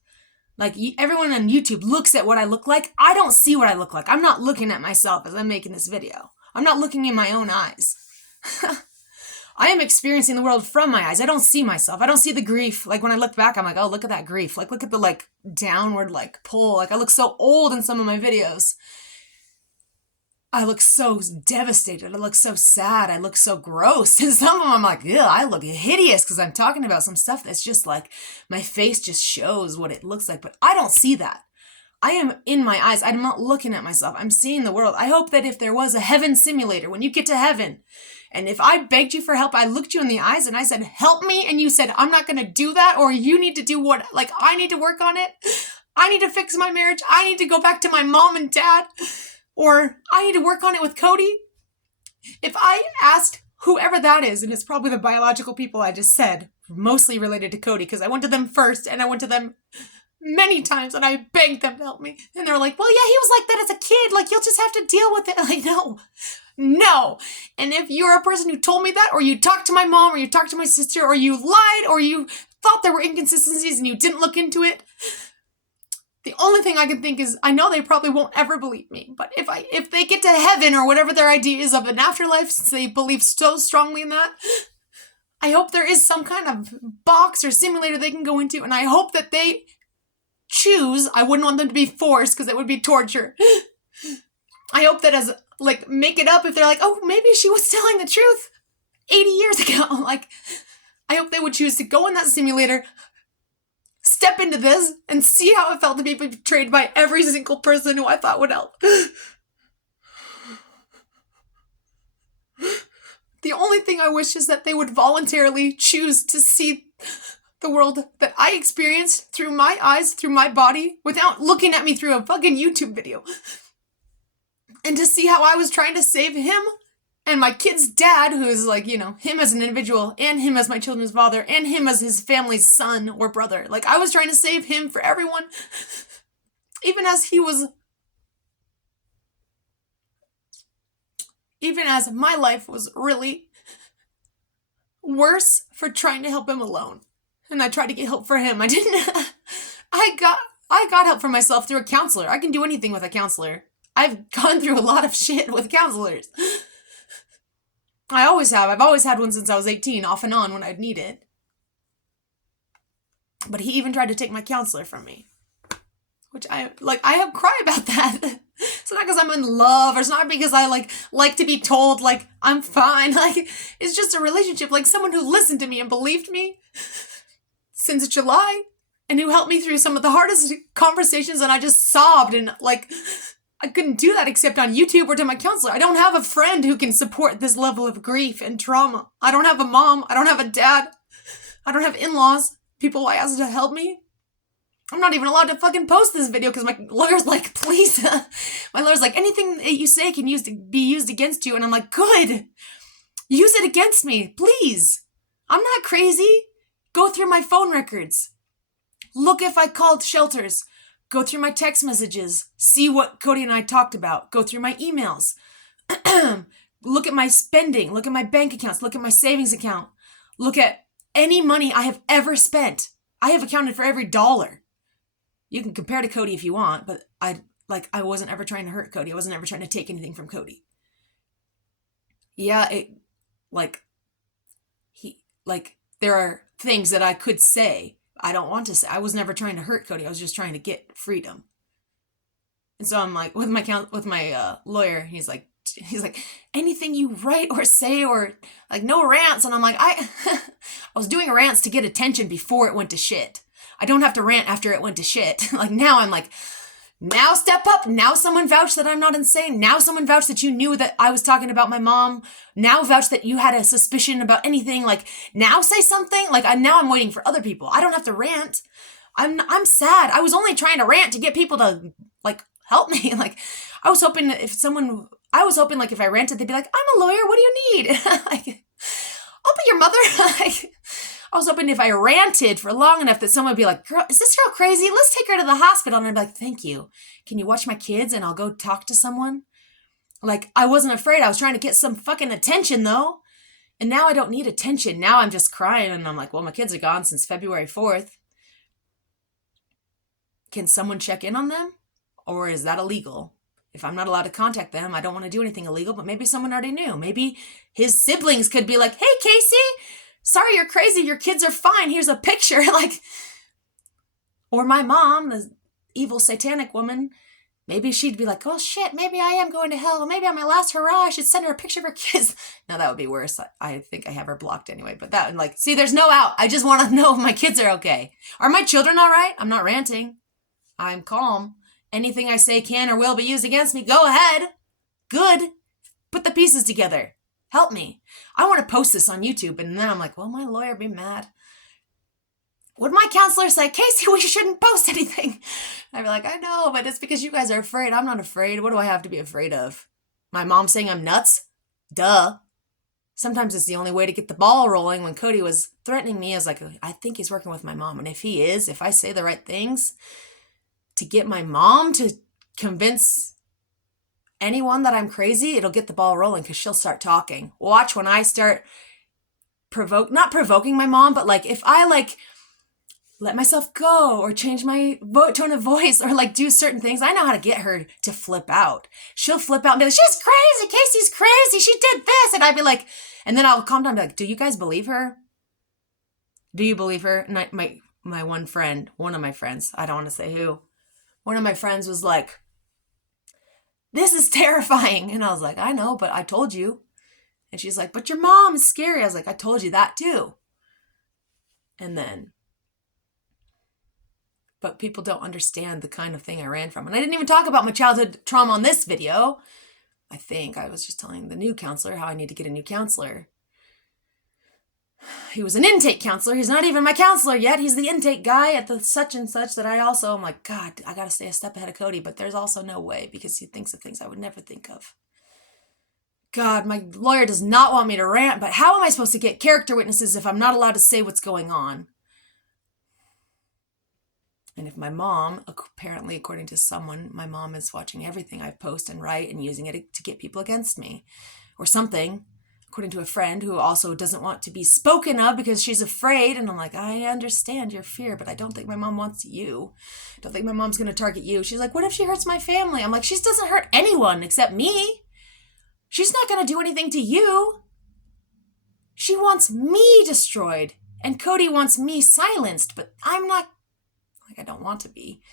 Everyone on YouTube looks at what I look like. I don't see what I look like. I'm not looking at myself as I'm making this video. I'm not looking in my own eyes. I am experiencing the world from my eyes. I don't see myself. I don't see the grief. When I look back, I'm like, oh, look at that grief. Look at the downward pull. I look so old in some of my videos. I look so devastated. I look so sad. I look so gross. And some of them I'm like, ew, I look hideous because I'm talking about some stuff that's just my face just shows what it looks like. But I don't see that. I am in my eyes. I'm not looking at myself. I'm seeing the world. I hope that if there was a heaven simulator, when you get to heaven, and if I begged you for help, I looked you in the eyes and I said, help me. And you said, I'm not going to do that. Or you need to do what, I need to work on it. I need to fix my marriage. I need to go back to my mom and dad. Or I need to work on it with Cody. If I asked whoever that is, and it's probably the biological people I just said, mostly related to Cody, because I went to them first and I went to them many times and I begged them to help me. And they were like, well, yeah, he was like that as a kid. You'll just have to deal with it. No. And if you're a person who told me that, or you talked to my mom, or you talked to my sister, or you lied, or you thought there were inconsistencies and you didn't look into it, the only thing I can think is, I know they probably won't ever believe me, but if they get to heaven or whatever their idea is of an afterlife, since they believe so strongly in that, I hope there is some kind of box or simulator they can go into, and I hope that they choose. I wouldn't want them to be forced, because it would be torture. I hope that as, like, make it up if they're like, oh, maybe she was telling the truth 80 years ago. Like, I hope they would choose to go in that simulator, step into this, and see how it felt to be betrayed by every single person who I thought would help. The only thing I wish is that they would voluntarily choose to see the world that I experienced through my eyes, through my body, without looking at me through a fucking YouTube video. And to see how I was trying to save him and my kid's dad, who is like, you know, him as an individual, and him as my children's father, and him as his family's son or brother. Like, I was trying to save him for everyone, even as my life was really worse for trying to help him alone. And I tried to get help for him. I got help for myself through a counselor. I can do anything with a counselor. I've gone through a lot of shit with counselors. I always have. I've always had one since I was 18, off and on when I'd need it. But he even tried to take my counselor from me. Which I cry about that. It's not because I'm in love, or it's not because I like to be told, like, I'm fine. Like, it's just a relationship. Like, someone who listened to me and believed me since July, and who helped me through some of the hardest conversations, and I just sobbed, and, like, I couldn't do that except on YouTube or to my counselor. I don't have a friend who can support this level of grief and trauma. I don't have a mom. I don't have a dad. I don't have in-laws. People I asked to help me. I'm not even allowed to fucking post this video because my lawyer's like, please. My lawyer's like, anything that you say can be used against you. And I'm like, good. Use it against me, please. I'm not crazy. Go through my phone records. Look if I called shelters. Go through my text messages. See what Cody and I talked about. Go through my emails. Look at my spending. Look at my bank accounts. Look at my savings account. Look at any money I have ever spent. I have accounted for every dollar. You can compare to Cody if you want, but I wasn't ever trying to hurt Cody. I wasn't ever trying to take anything from Cody. Yeah, there are things that I could say I don't want to say. I was never trying to hurt Cody. I was just trying to get freedom. And so I'm like, with my lawyer, he's like, anything you write or say, or like, no rants. And I'm like, I was doing rants to get attention before it went to shit. I don't have to rant after it went to shit. Like, now I'm like, now step up. Now someone vouched that I'm not insane. Now someone vouched that you knew that I was talking about my mom. Now vouch that you had a suspicion about anything. Like, now say something. Like, now I'm waiting for other people. I don't have to rant. I'm sad. I was only trying to rant to get people to, like, help me. Like, I was hoping if I ranted, they'd be like, I'm a lawyer. What do you need? Like, I'll be your mother. Like, I was hoping if I ranted for long enough that someone would be like, girl, is this girl crazy? Let's take her to the hospital. And I'd be like, thank you. Can you watch my kids and I'll go talk to someone? Like, I wasn't afraid. I was trying to get some fucking attention, though. And now I don't need attention. Now I'm just crying. And I'm like, well, my kids are gone since February 4th. Can someone check in on them? Or is that illegal? If I'm not allowed to contact them, I don't want to do anything illegal. But maybe someone already knew. Maybe his siblings could be like, hey, Casey, sorry, you're crazy. Your kids are fine. Here's a picture. Like, or my mom, the evil satanic woman, maybe she'd be like, oh shit, maybe I am going to hell. Maybe on my last hurrah, I should send her a picture of her kids. No, that would be worse. I think I have her blocked anyway. But that, like, see, there's no out. I just want to know if my kids are okay. Are my children all right? I'm not ranting. I'm calm. Anything I say can or will be used against me. Go ahead. Good. Put the pieces together. Help me. I want to post this on YouTube. And then I'm like, well, my lawyer be mad. Would my counselor say, Casey, we shouldn't post anything? I'd be like, I know, but it's because you guys are afraid. I'm not afraid. What do I have to be afraid of? My mom saying I'm nuts? Duh. Sometimes it's the only way to get the ball rolling. When Cody was threatening me, I was like, I think he's working with my mom. And if he is, if I say the right things to get my mom to convince anyone that I'm crazy, it'll get the ball rolling because she'll start talking. Watch when I start not provoking my mom, but like if I like let myself go or change my tone of voice or like do certain things. I know how to get her to flip out. She'll flip out and be like, she's crazy. Casey's crazy. She did this. And I'd be like, and then I'll calm down and be like, do you guys believe her? Do you believe her? And my one friend, one of my friends, I don't want to say who, one of my friends was like, this is terrifying. And I was like, I know, but I told you. And she's like, but your mom is scary. I was like, I told you that too. And then, but people don't understand the kind of thing I ran from. And I didn't even talk about my childhood trauma on this video. I think I was just telling the new counselor how I need to get a new counselor. He was an intake counselor. He's not even my counselor yet. He's the intake guy at the such and such that I also am like, God, I got to stay a step ahead of Cody. But there's also no way because he thinks of things I would never think of. God, my lawyer does not want me to rant, but how am I supposed to get character witnesses if I'm not allowed to say what's going on? And if my mom, apparently according to someone, my mom is watching everything I post and write and using it to get people against me or something, according to a friend who also doesn't want to be spoken of because she's afraid. And I'm like, I understand your fear, but I don't think my mom wants you. I don't think my mom's going to target you. She's like, what if she hurts my family? I'm like, she doesn't hurt anyone except me. She's not going to do anything to you. She wants me destroyed. And Cody wants me silenced, but I'm not, like, I don't want to be.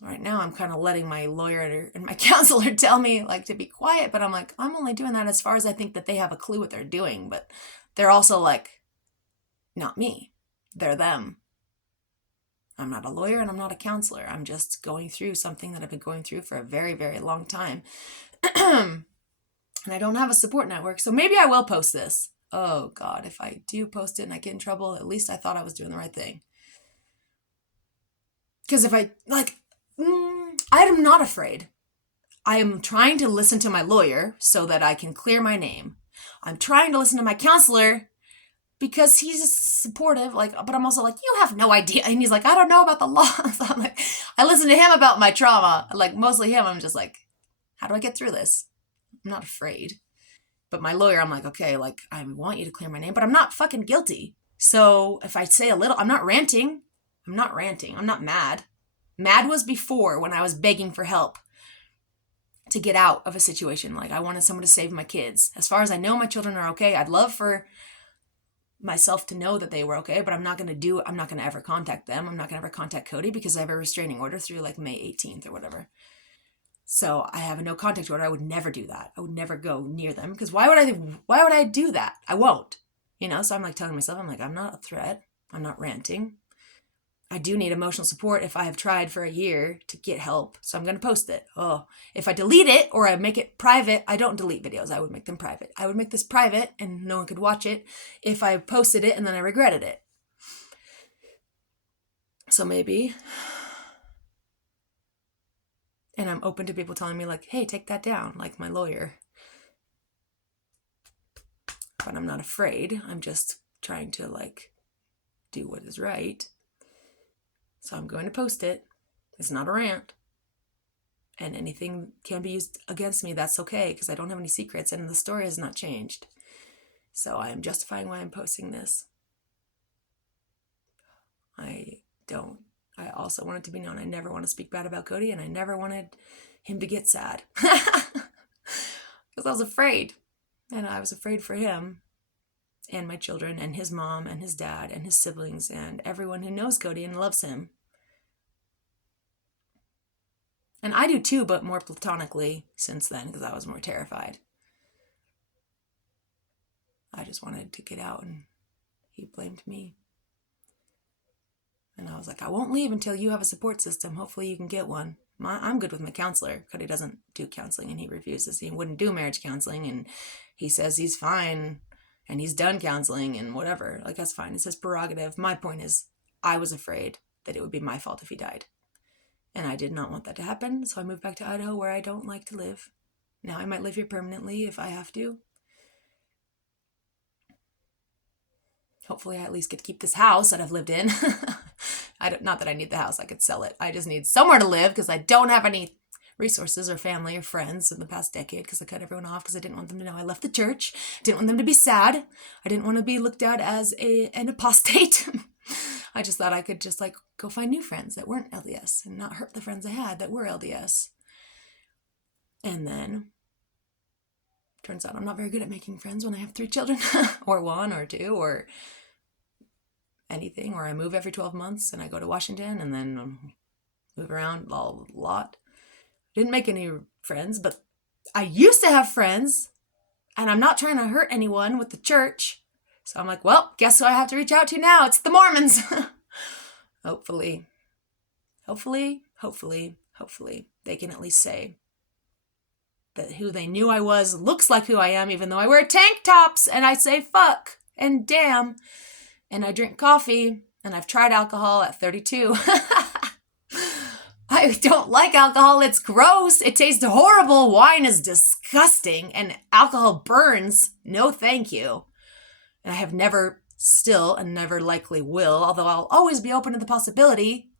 Right now, I'm kind of letting my lawyer and my counselor tell me, like, to be quiet, but I'm like, I'm only doing that as far as I think that they have a clue what they're doing, but they're also like, not me. They're them. I'm not a lawyer and I'm not a counselor. I'm just going through something that I've been going through for a very, very long time. And I don't have a support network, so maybe I will post this. Oh, God, if I do post it and I get in trouble, at least I thought I was doing the right thing. Because if I, like, I am not afraid. I am trying to listen to my lawyer so that I can clear my name. I'm trying to listen to my counselor because he's supportive, like, but I'm also like, you have no idea. And he's like, I don't know about the law. So I'm like, I listen to him about my trauma, like mostly him. I'm just like, how do I get through this? I'm not afraid. But my lawyer, I'm like, okay, like, I want you to clear my name, but I'm not fucking guilty. So if I say a little, I'm not ranting. I'm not mad. Mad was before when I was begging for help to get out of a situation. Like, I wanted someone to save my kids. As far as I know, my children are okay. I'd love for myself to know that they were okay, but I'm not going to ever contact them. I'm not going to ever contact Cody because I have a restraining order through like May 18th or whatever. So I have a no contact order. I would never do that. I would never go near them because why would I do that? I won't, So I'm like telling myself, I'm like, I'm not a threat. I'm not ranting. I do need emotional support if I have tried for a year to get help. So I'm going to post it. Oh, if I delete it or I make it private, I don't delete videos. I would make them private. I would make this private and no one could watch it if I posted it and then I regretted it. So maybe. And I'm open to people telling me like, hey, take that down, like my lawyer. But I'm not afraid. I'm just trying to like do what is right. So I'm going to post it. It's not a rant. And anything can be used against me, that's okay, because I don't have any secrets and the story has not changed. So I am justifying why I'm posting this. I also want it to be known I never want to speak bad about Cody and I never wanted him to get sad. Because I was afraid. And I was afraid for him and my children and his mom and his dad and his siblings and everyone who knows Cody and loves him. And I do too, but more platonically since then because I was more terrified. I just wanted to get out and he blamed me. And I was like, I won't leave until you have a support system. Hopefully you can get one. I'm good with my counselor. Cody doesn't do counseling and he refuses. He wouldn't do marriage counseling and he says he's fine and he's done counseling and whatever. Like, that's fine. It's his prerogative. My point is, I was afraid that it would be my fault if he died. And I did not want that to happen. So I moved back to Idaho where I don't like to live. Now I might live here permanently if I have to. Hopefully I at least get to keep this house that I've lived in. Not that I need the house, I could sell it. I just need somewhere to live because I don't have any resources or family or friends in the past decade because I cut everyone off because I didn't want them to know I left the church. Didn't want them to be sad. I didn't want to be looked at as an apostate. I just thought I could just like go find new friends that weren't LDS and not hurt the friends I had that were LDS. And then turns out I'm not very good at making friends when I have 3 children or 1 or 2 or anything, or I move every 12 months and I go to Washington and then move around a lot. Didn't make any friends, but I used to have friends, and I'm not trying to hurt anyone with the church. So I'm like, well, guess who I have to reach out to now? It's the Mormons. Hopefully they can at least say that who they knew I was looks like who I am, even though I wear tank tops and I say fuck and damn and I drink coffee and I've tried alcohol at 32. I don't like alcohol. It's gross. It tastes horrible. Wine is disgusting and alcohol burns. No, thank you. And I have never still and never likely will, although I'll always be open to the possibility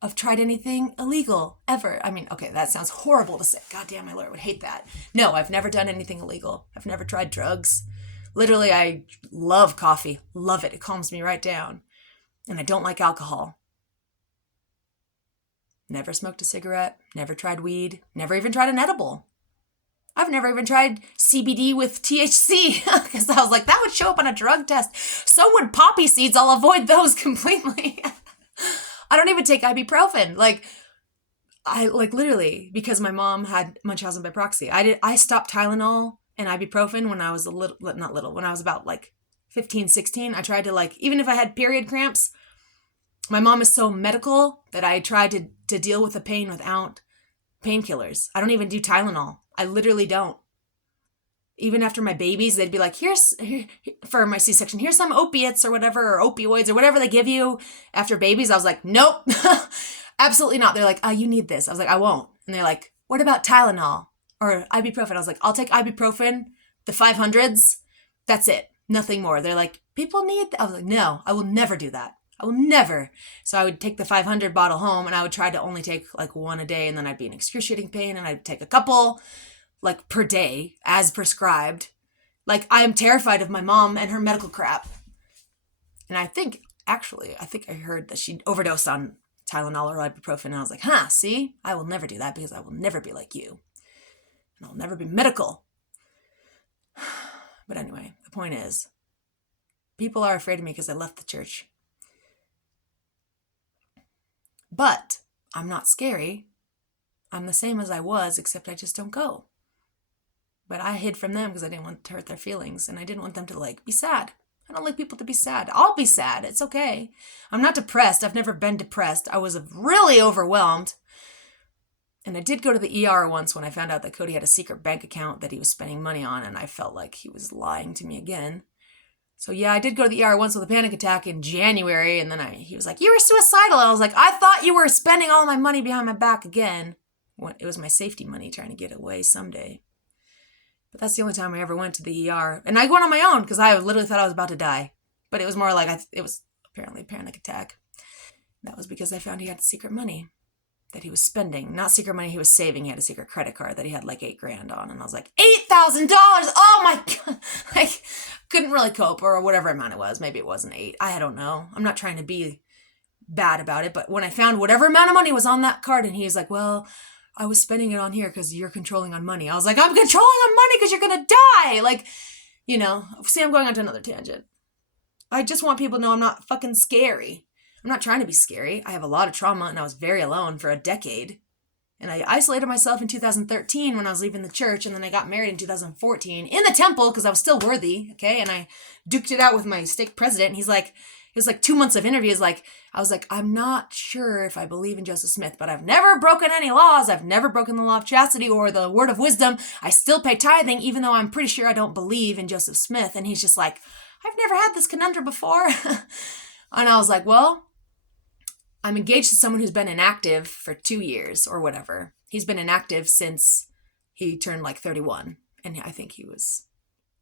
of tried anything illegal ever. I mean, okay, that sounds horrible to say. God damn, my lawyer would hate that. No, I've never done anything illegal. I've never tried drugs. Literally, I love coffee. Love it. It calms me right down. And I don't like alcohol. Never smoked a cigarette. Never tried weed. Never even tried an edible. I've never even tried CBD with THC because I was like, that would show up on a drug test. So would poppy seeds. I'll avoid those completely. I don't even take ibuprofen. I literally, because my mom had Munchausen by proxy. I stopped Tylenol and ibuprofen when I was when I was about 15, 16. I tried to even if I had period cramps, my mom is so medical that I tried to deal with the pain without painkillers. I don't even do Tylenol. I literally don't. Even after my babies, they'd be like, for my C-section, here's some opiates or whatever, or opioids or whatever they give you after babies. I was like, nope, absolutely not. They're like, oh, you need this. I was like, I won't. And they're like, what about Tylenol or ibuprofen? I was like, I'll take ibuprofen, the 500s. That's it. Nothing more. They're like, people need that. I was like, no, I will never do that. I will never. So I would take the 500 bottle home and I would try to only take 1 a day, and then I'd be in excruciating pain and I'd take a couple per day as prescribed. I am terrified of my mom and her medical crap. And I think I heard that she overdosed on Tylenol or ibuprofen. And I was like, see, I will never do that because I will never be like you. And I'll never be medical. But anyway, the point is, people are afraid of me because I left the church. But I'm not scary. I'm the same as I was, except I just don't go. But I hid from them because I didn't want to hurt their feelings, and I didn't want them to be sad. I don't like people to be sad. I'll be sad. It's okay. I'm not depressed. I've never been depressed. I was really overwhelmed. And I did go to the ER once when I found out that Cody had a secret bank account that he was spending money on, and I felt like he was lying to me again. So yeah, I did go to the ER once with a panic attack in January, and then he was like, you were suicidal. And I was like, I thought you were spending all my money behind my back again. It was my safety money trying to get away someday. But that's the only time I ever went to the ER. And I went on my own because I literally thought I was about to die. But it was more it was apparently a panic attack. That was because I found he had secret money that he was spending. Not secret money he was saving. He had a secret credit card that he had $8,000 on. And I was like, $8,000! Oh my God! Couldn't really cope, or whatever amount it was. Maybe it wasn't 8. I don't know. I'm not trying to be bad about it. But when I found whatever amount of money was on that card, and he was like, well, I was spending it on here because you're controlling on money. I was like, I'm controlling on money because you're going to die. See, I'm going on to another tangent. I just want people to know I'm not fucking scary. I'm not trying to be scary. I have a lot of trauma, and I was very alone for a decade. And I isolated myself in 2013 when I was leaving the church, and then I got married in 2014 in the temple because I was still worthy, okay? And I duked it out with my stake president, and it was 2 months of interviews. I was like, I'm not sure if I believe in Joseph Smith, but I've never broken any laws. I've never broken the law of chastity or the word of wisdom. I still pay tithing, even though I'm pretty sure I don't believe in Joseph Smith. And he's just like, I've never had this conundrum before. And I was like, well, I'm engaged to someone who's been inactive for 2 years or whatever. He's been inactive since he turned 31. And I think he was,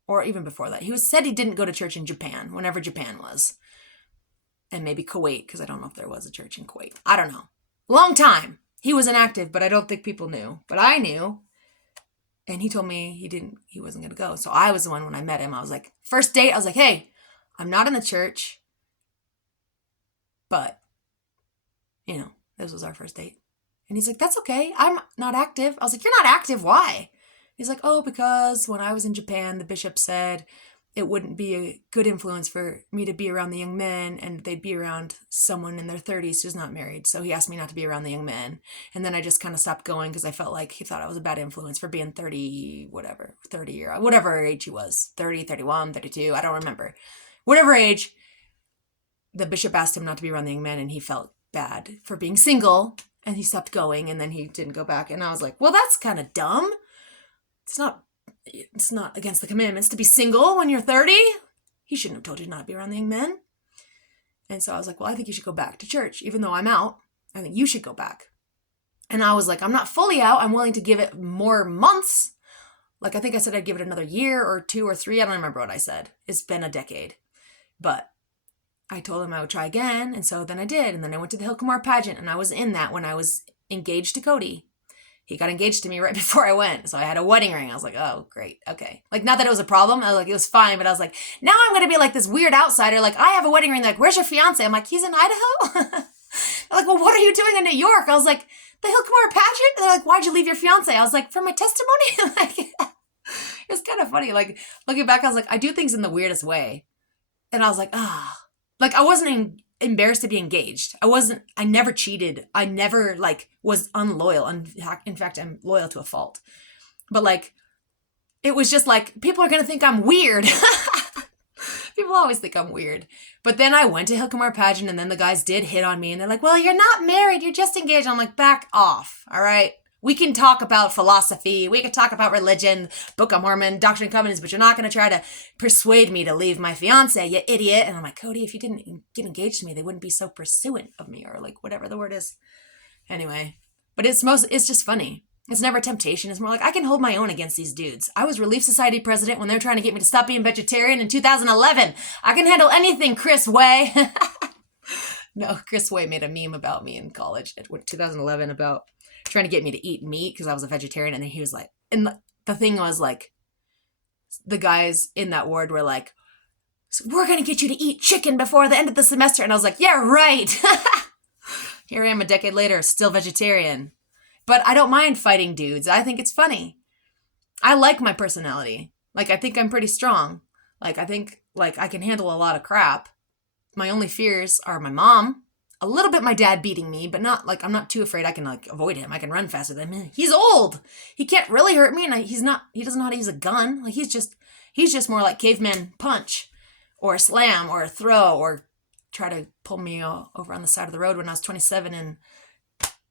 or even before that. He said he didn't go to church in Japan, whenever Japan was. And maybe Kuwait, because I don't know if there was a church in Kuwait. I don't know. Long time. He was inactive, but I don't think people knew. But I knew. And he told me he wasn't going to go. So I was the one, when I met him, I was like, first date, I was like, hey, I'm not in the church. But, this was our first date. And he's like, that's okay. I'm not active. I was like, you're not active. Why? He's like, oh, because when I was in Japan, the bishop said it wouldn't be a good influence for me to be around the young men, and they'd be around someone in their 30s who's not married. So he asked me not to be around the young men. And then I just kind of stopped going because I felt like he thought I was a bad influence for being 30 or whatever age he was, 30, 31, 32. I don't remember. Whatever age, the bishop asked him not to be around the young men, and he felt bad for being single, and he stopped going, and then he didn't go back. And I was like, well, that's kind of dumb. It's not against the commandments to be single when you're 30. He shouldn't have told you not to be around the young men. And so I was like, well, I think you should go back to church. Even though I'm out, I think you should go back. And I was like, I'm not fully out. I'm willing to give it more months. Like, I think I said I'd give it another year or 2 or 3. I don't remember what I said. It's been a decade. But I told him I would try again. And so then I did. And then I went to the Hill Kumar pageant, and I was in that when I was engaged to Cody. He got engaged to me right before I went. So I had a wedding ring. I was like, oh, great. Okay. Like, not that it was a problem. I was like, it was fine. But I was like, now I'm going to be like this weird outsider. Like, I have a wedding ring. They're like, where's your fiance? I'm like, he's in Idaho. They're like, well, what are you doing in New York? I was like, the Hill Kumar pageant? They're like, why'd you leave your fiance? I was like, for my testimony? Like, it was kind of funny. Like, looking back, I was like, I do things in the weirdest way. And I was like, like, I wasn't embarrassed to be engaged. I never cheated. I never, was unloyal. In fact, I'm loyal to a fault. But, it was just people are going to think I'm weird. People always think I'm weird. But then I went to Hill Kumar pageant, and then the guys did hit on me, and they're like, well, you're not married. You're just engaged. I'm like, back off. All right. We can talk about philosophy. We can talk about religion, Book of Mormon, Doctrine and Covenants, but you're not going to try to persuade me to leave my fiance, you idiot. And I'm like, Cody, if you didn't get engaged to me, they wouldn't be so pursuant of me, or whatever the word is. Anyway, but it's just funny. It's never temptation. It's more like I can hold my own against these dudes. I was Relief Society president when they're trying to get me to stop being vegetarian in 2011. I can handle anything, Chris Way. No, Chris Way made a meme about me in college in 2011 about trying to get me to eat meat because I was a vegetarian. And then he was like, and the thing was the guys in that ward were like, we're going to get you to eat chicken before the end of the semester. And I was like, yeah, right. Here I am a decade later, still vegetarian. But I don't mind fighting dudes. I think it's funny. I like my personality. I think I'm pretty strong. I think I can handle a lot of crap. My only fears are my mom. A little bit my dad beating me, but not I'm not too afraid I can avoid him. I can run faster than him. He's old. He can't really hurt me, and he doesn't know how to use a gun. He's just more like caveman punch or slam or throw or try to pull me over on the side of the road when I was 27, and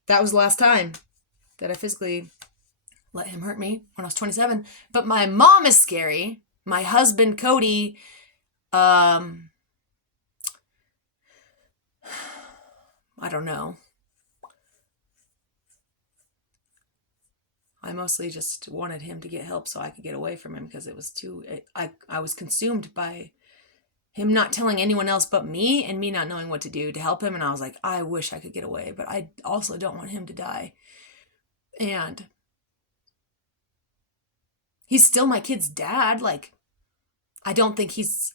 that was the last time that I physically let him hurt me, when I was 27. But my mom is scary. My husband, Cody, I don't know. I mostly just wanted him to get help so I could get away from him because it was I was consumed by him not telling anyone else but me and me not knowing what to do to help him. And I was like, I wish I could get away, but I also don't want him to die. And he's still my kid's dad. I don't think he's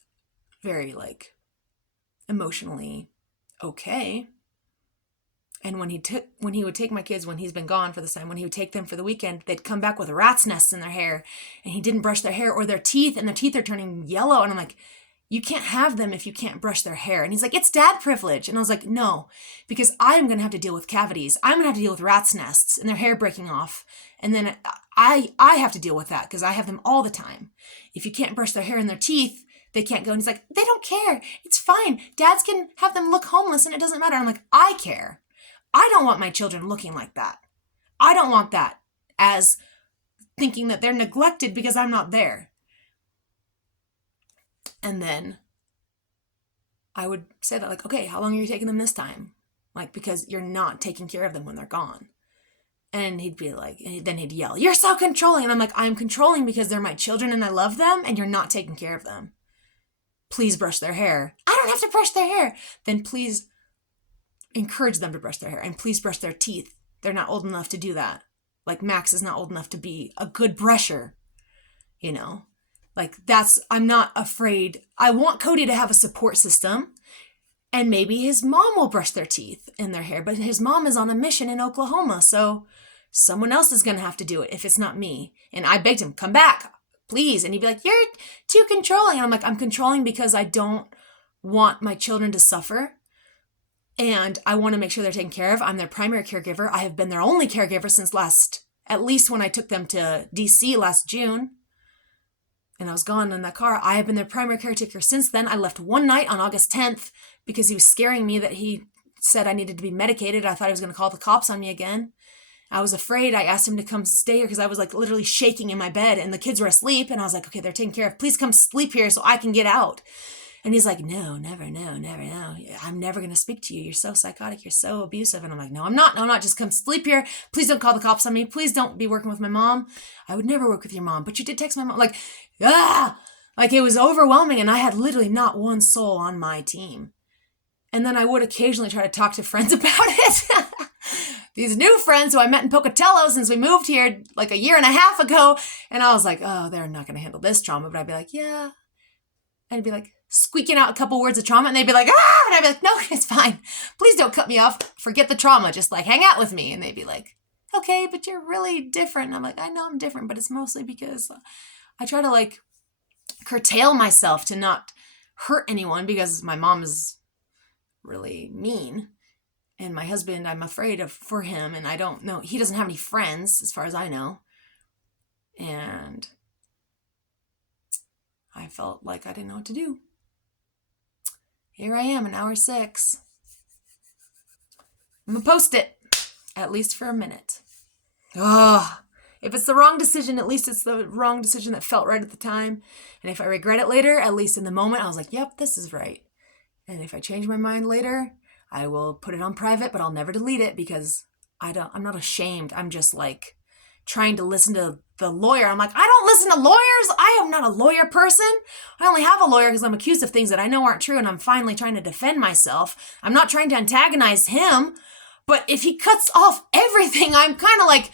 very emotionally okay. And when he would take my kids, when he's been gone for this time, when he would take them for the weekend, they'd come back with rat's nests in their hair, and he didn't brush their hair or their teeth, and their teeth are turning yellow. And I'm like, you can't have them if you can't brush their hair. And he's like, it's dad privilege. And I was like, no, because I'm going to have to deal with cavities. I'm going to have to deal with rat's nests and their hair breaking off. And then I have to deal with that because I have them all the time. If you can't brush their hair and their teeth, they can't go. And he's like, they don't care. It's fine. Dads can have them look homeless and it doesn't matter. I'm like, I care. I don't want my children looking like that. I don't want that as thinking that they're neglected because I'm not there. And then I would say that okay, how long are you taking them this time? Because you're not taking care of them when they're gone. And he'd be then he'd yell, you're so controlling. And I'm like, I'm controlling because they're my children and I love them and you're not taking care of them. Please brush their hair. I don't have to brush their hair. Then please encourage them to brush their hair and please brush their teeth. They're not old enough to do that. Max is not old enough to be a good brusher, I'm not afraid. I want Cody to have a support system And maybe his mom will brush their teeth and their hair, but his mom is on a mission in Oklahoma, so someone else is going to have to do it if it's not me. And I begged him, come back, please. And he'd be like, you're too controlling. And I'm like, I'm controlling because I don't want my children to suffer. And I want to make sure they're taken care of. I'm their primary caregiver. I have been their only caregiver since at least when I took them to DC last June. And I was gone in that car. I have been their primary caretaker since then. I left one night on August 10th because he was scaring me that he said I needed to be medicated. I thought he was going to call the cops on me again. I was afraid. I asked him to come stay here because I was like literally shaking in my bed and the kids were asleep. And I was like, okay, they're taken care of. Please come sleep here so I can get out. And he's like, no, never, no, never, no. I'm never going to speak to you. You're so psychotic. You're so abusive. And I'm like, no, I'm not. No, I'm not. Just come sleep here. Please don't call the cops on me. Please don't be working with my mom. I would never work with your mom. But you did text my mom. Like, like it was overwhelming. And I had literally not one soul on my team. And then I would occasionally try to talk to friends about it. These new friends who I met in Pocatello since we moved here like a year and a half ago. And I was like, oh, they're not going to handle this trauma. But I'd be like, yeah. And I'd be like, squeaking out a couple words of trauma, and they'd be like, ah, and I'd be like, no, it's fine. Please don't cut me off. Forget the trauma. Just like hang out with me. And they'd be like, okay, but you're really different. And I'm like, I know I'm different, but it's mostly because I try to like curtail myself to not hurt anyone because my mom is really mean. And my husband, I'm afraid of for him. And I don't know. He doesn't have any friends as far as I know. And I felt like I didn't know what to do. Here I am in hour 6. I'm gonna post it, at least for a minute. Ugh. If it's the wrong decision, at least it's the wrong decision that felt right at the time. And if I regret it later, at least in the moment, I was like, yep, this is right. And if I change my mind later, I will put it on private, but I'll never delete it because I'm not ashamed. I'm just like trying to listen to the lawyer. I'm like, I don't listen to lawyers. I am not a lawyer person. I only have a lawyer because I'm accused of things that I know aren't true, and I'm finally trying to defend myself. I'm not trying to antagonize him, but if he cuts off everything, I'm kind of like,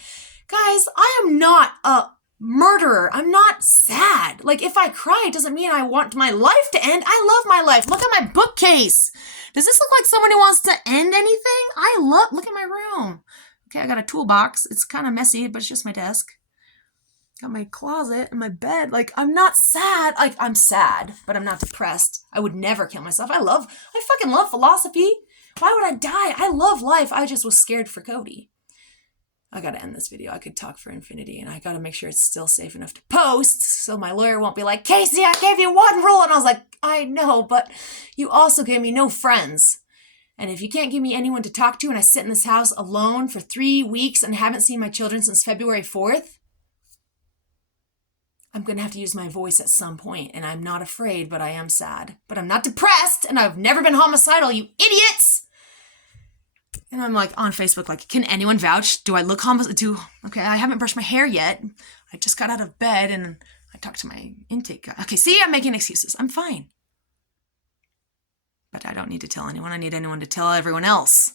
guys, I am not a murderer. I'm not sad. Like, if I cry, it doesn't mean I want my life to end. I love my life. Look at my bookcase. Does this look like someone who wants to end anything? Look at my room. Okay, I got a toolbox. It's kind of messy, but it's just my desk. Got my closet and my bed. Like, I'm not sad. Like, I'm sad, but I'm not depressed. I would never kill myself. I fucking love philosophy. Why would I die? I love life. I just was scared for Cody. I gotta end this video. I could talk for infinity, and I gotta make sure it's still safe enough to post so my lawyer won't be like, Casey, I gave you one rule. And I was like, I know, but you also gave me no friends. And if you can't give me anyone to talk to and I sit in this house alone for 3 weeks and haven't seen my children since February 4th, I'm going to have to use my voice at some point. And I'm not afraid, but I am sad. But I'm not depressed, and I've never been homicidal, you idiots! And I'm like on Facebook, like, can anyone vouch? Do I look homicidal? Okay, I haven't brushed my hair yet. I just got out of bed and I talked to my intake guy. Okay, see, I'm making excuses. I'm fine. But I don't need to tell anyone. I need anyone to tell everyone else.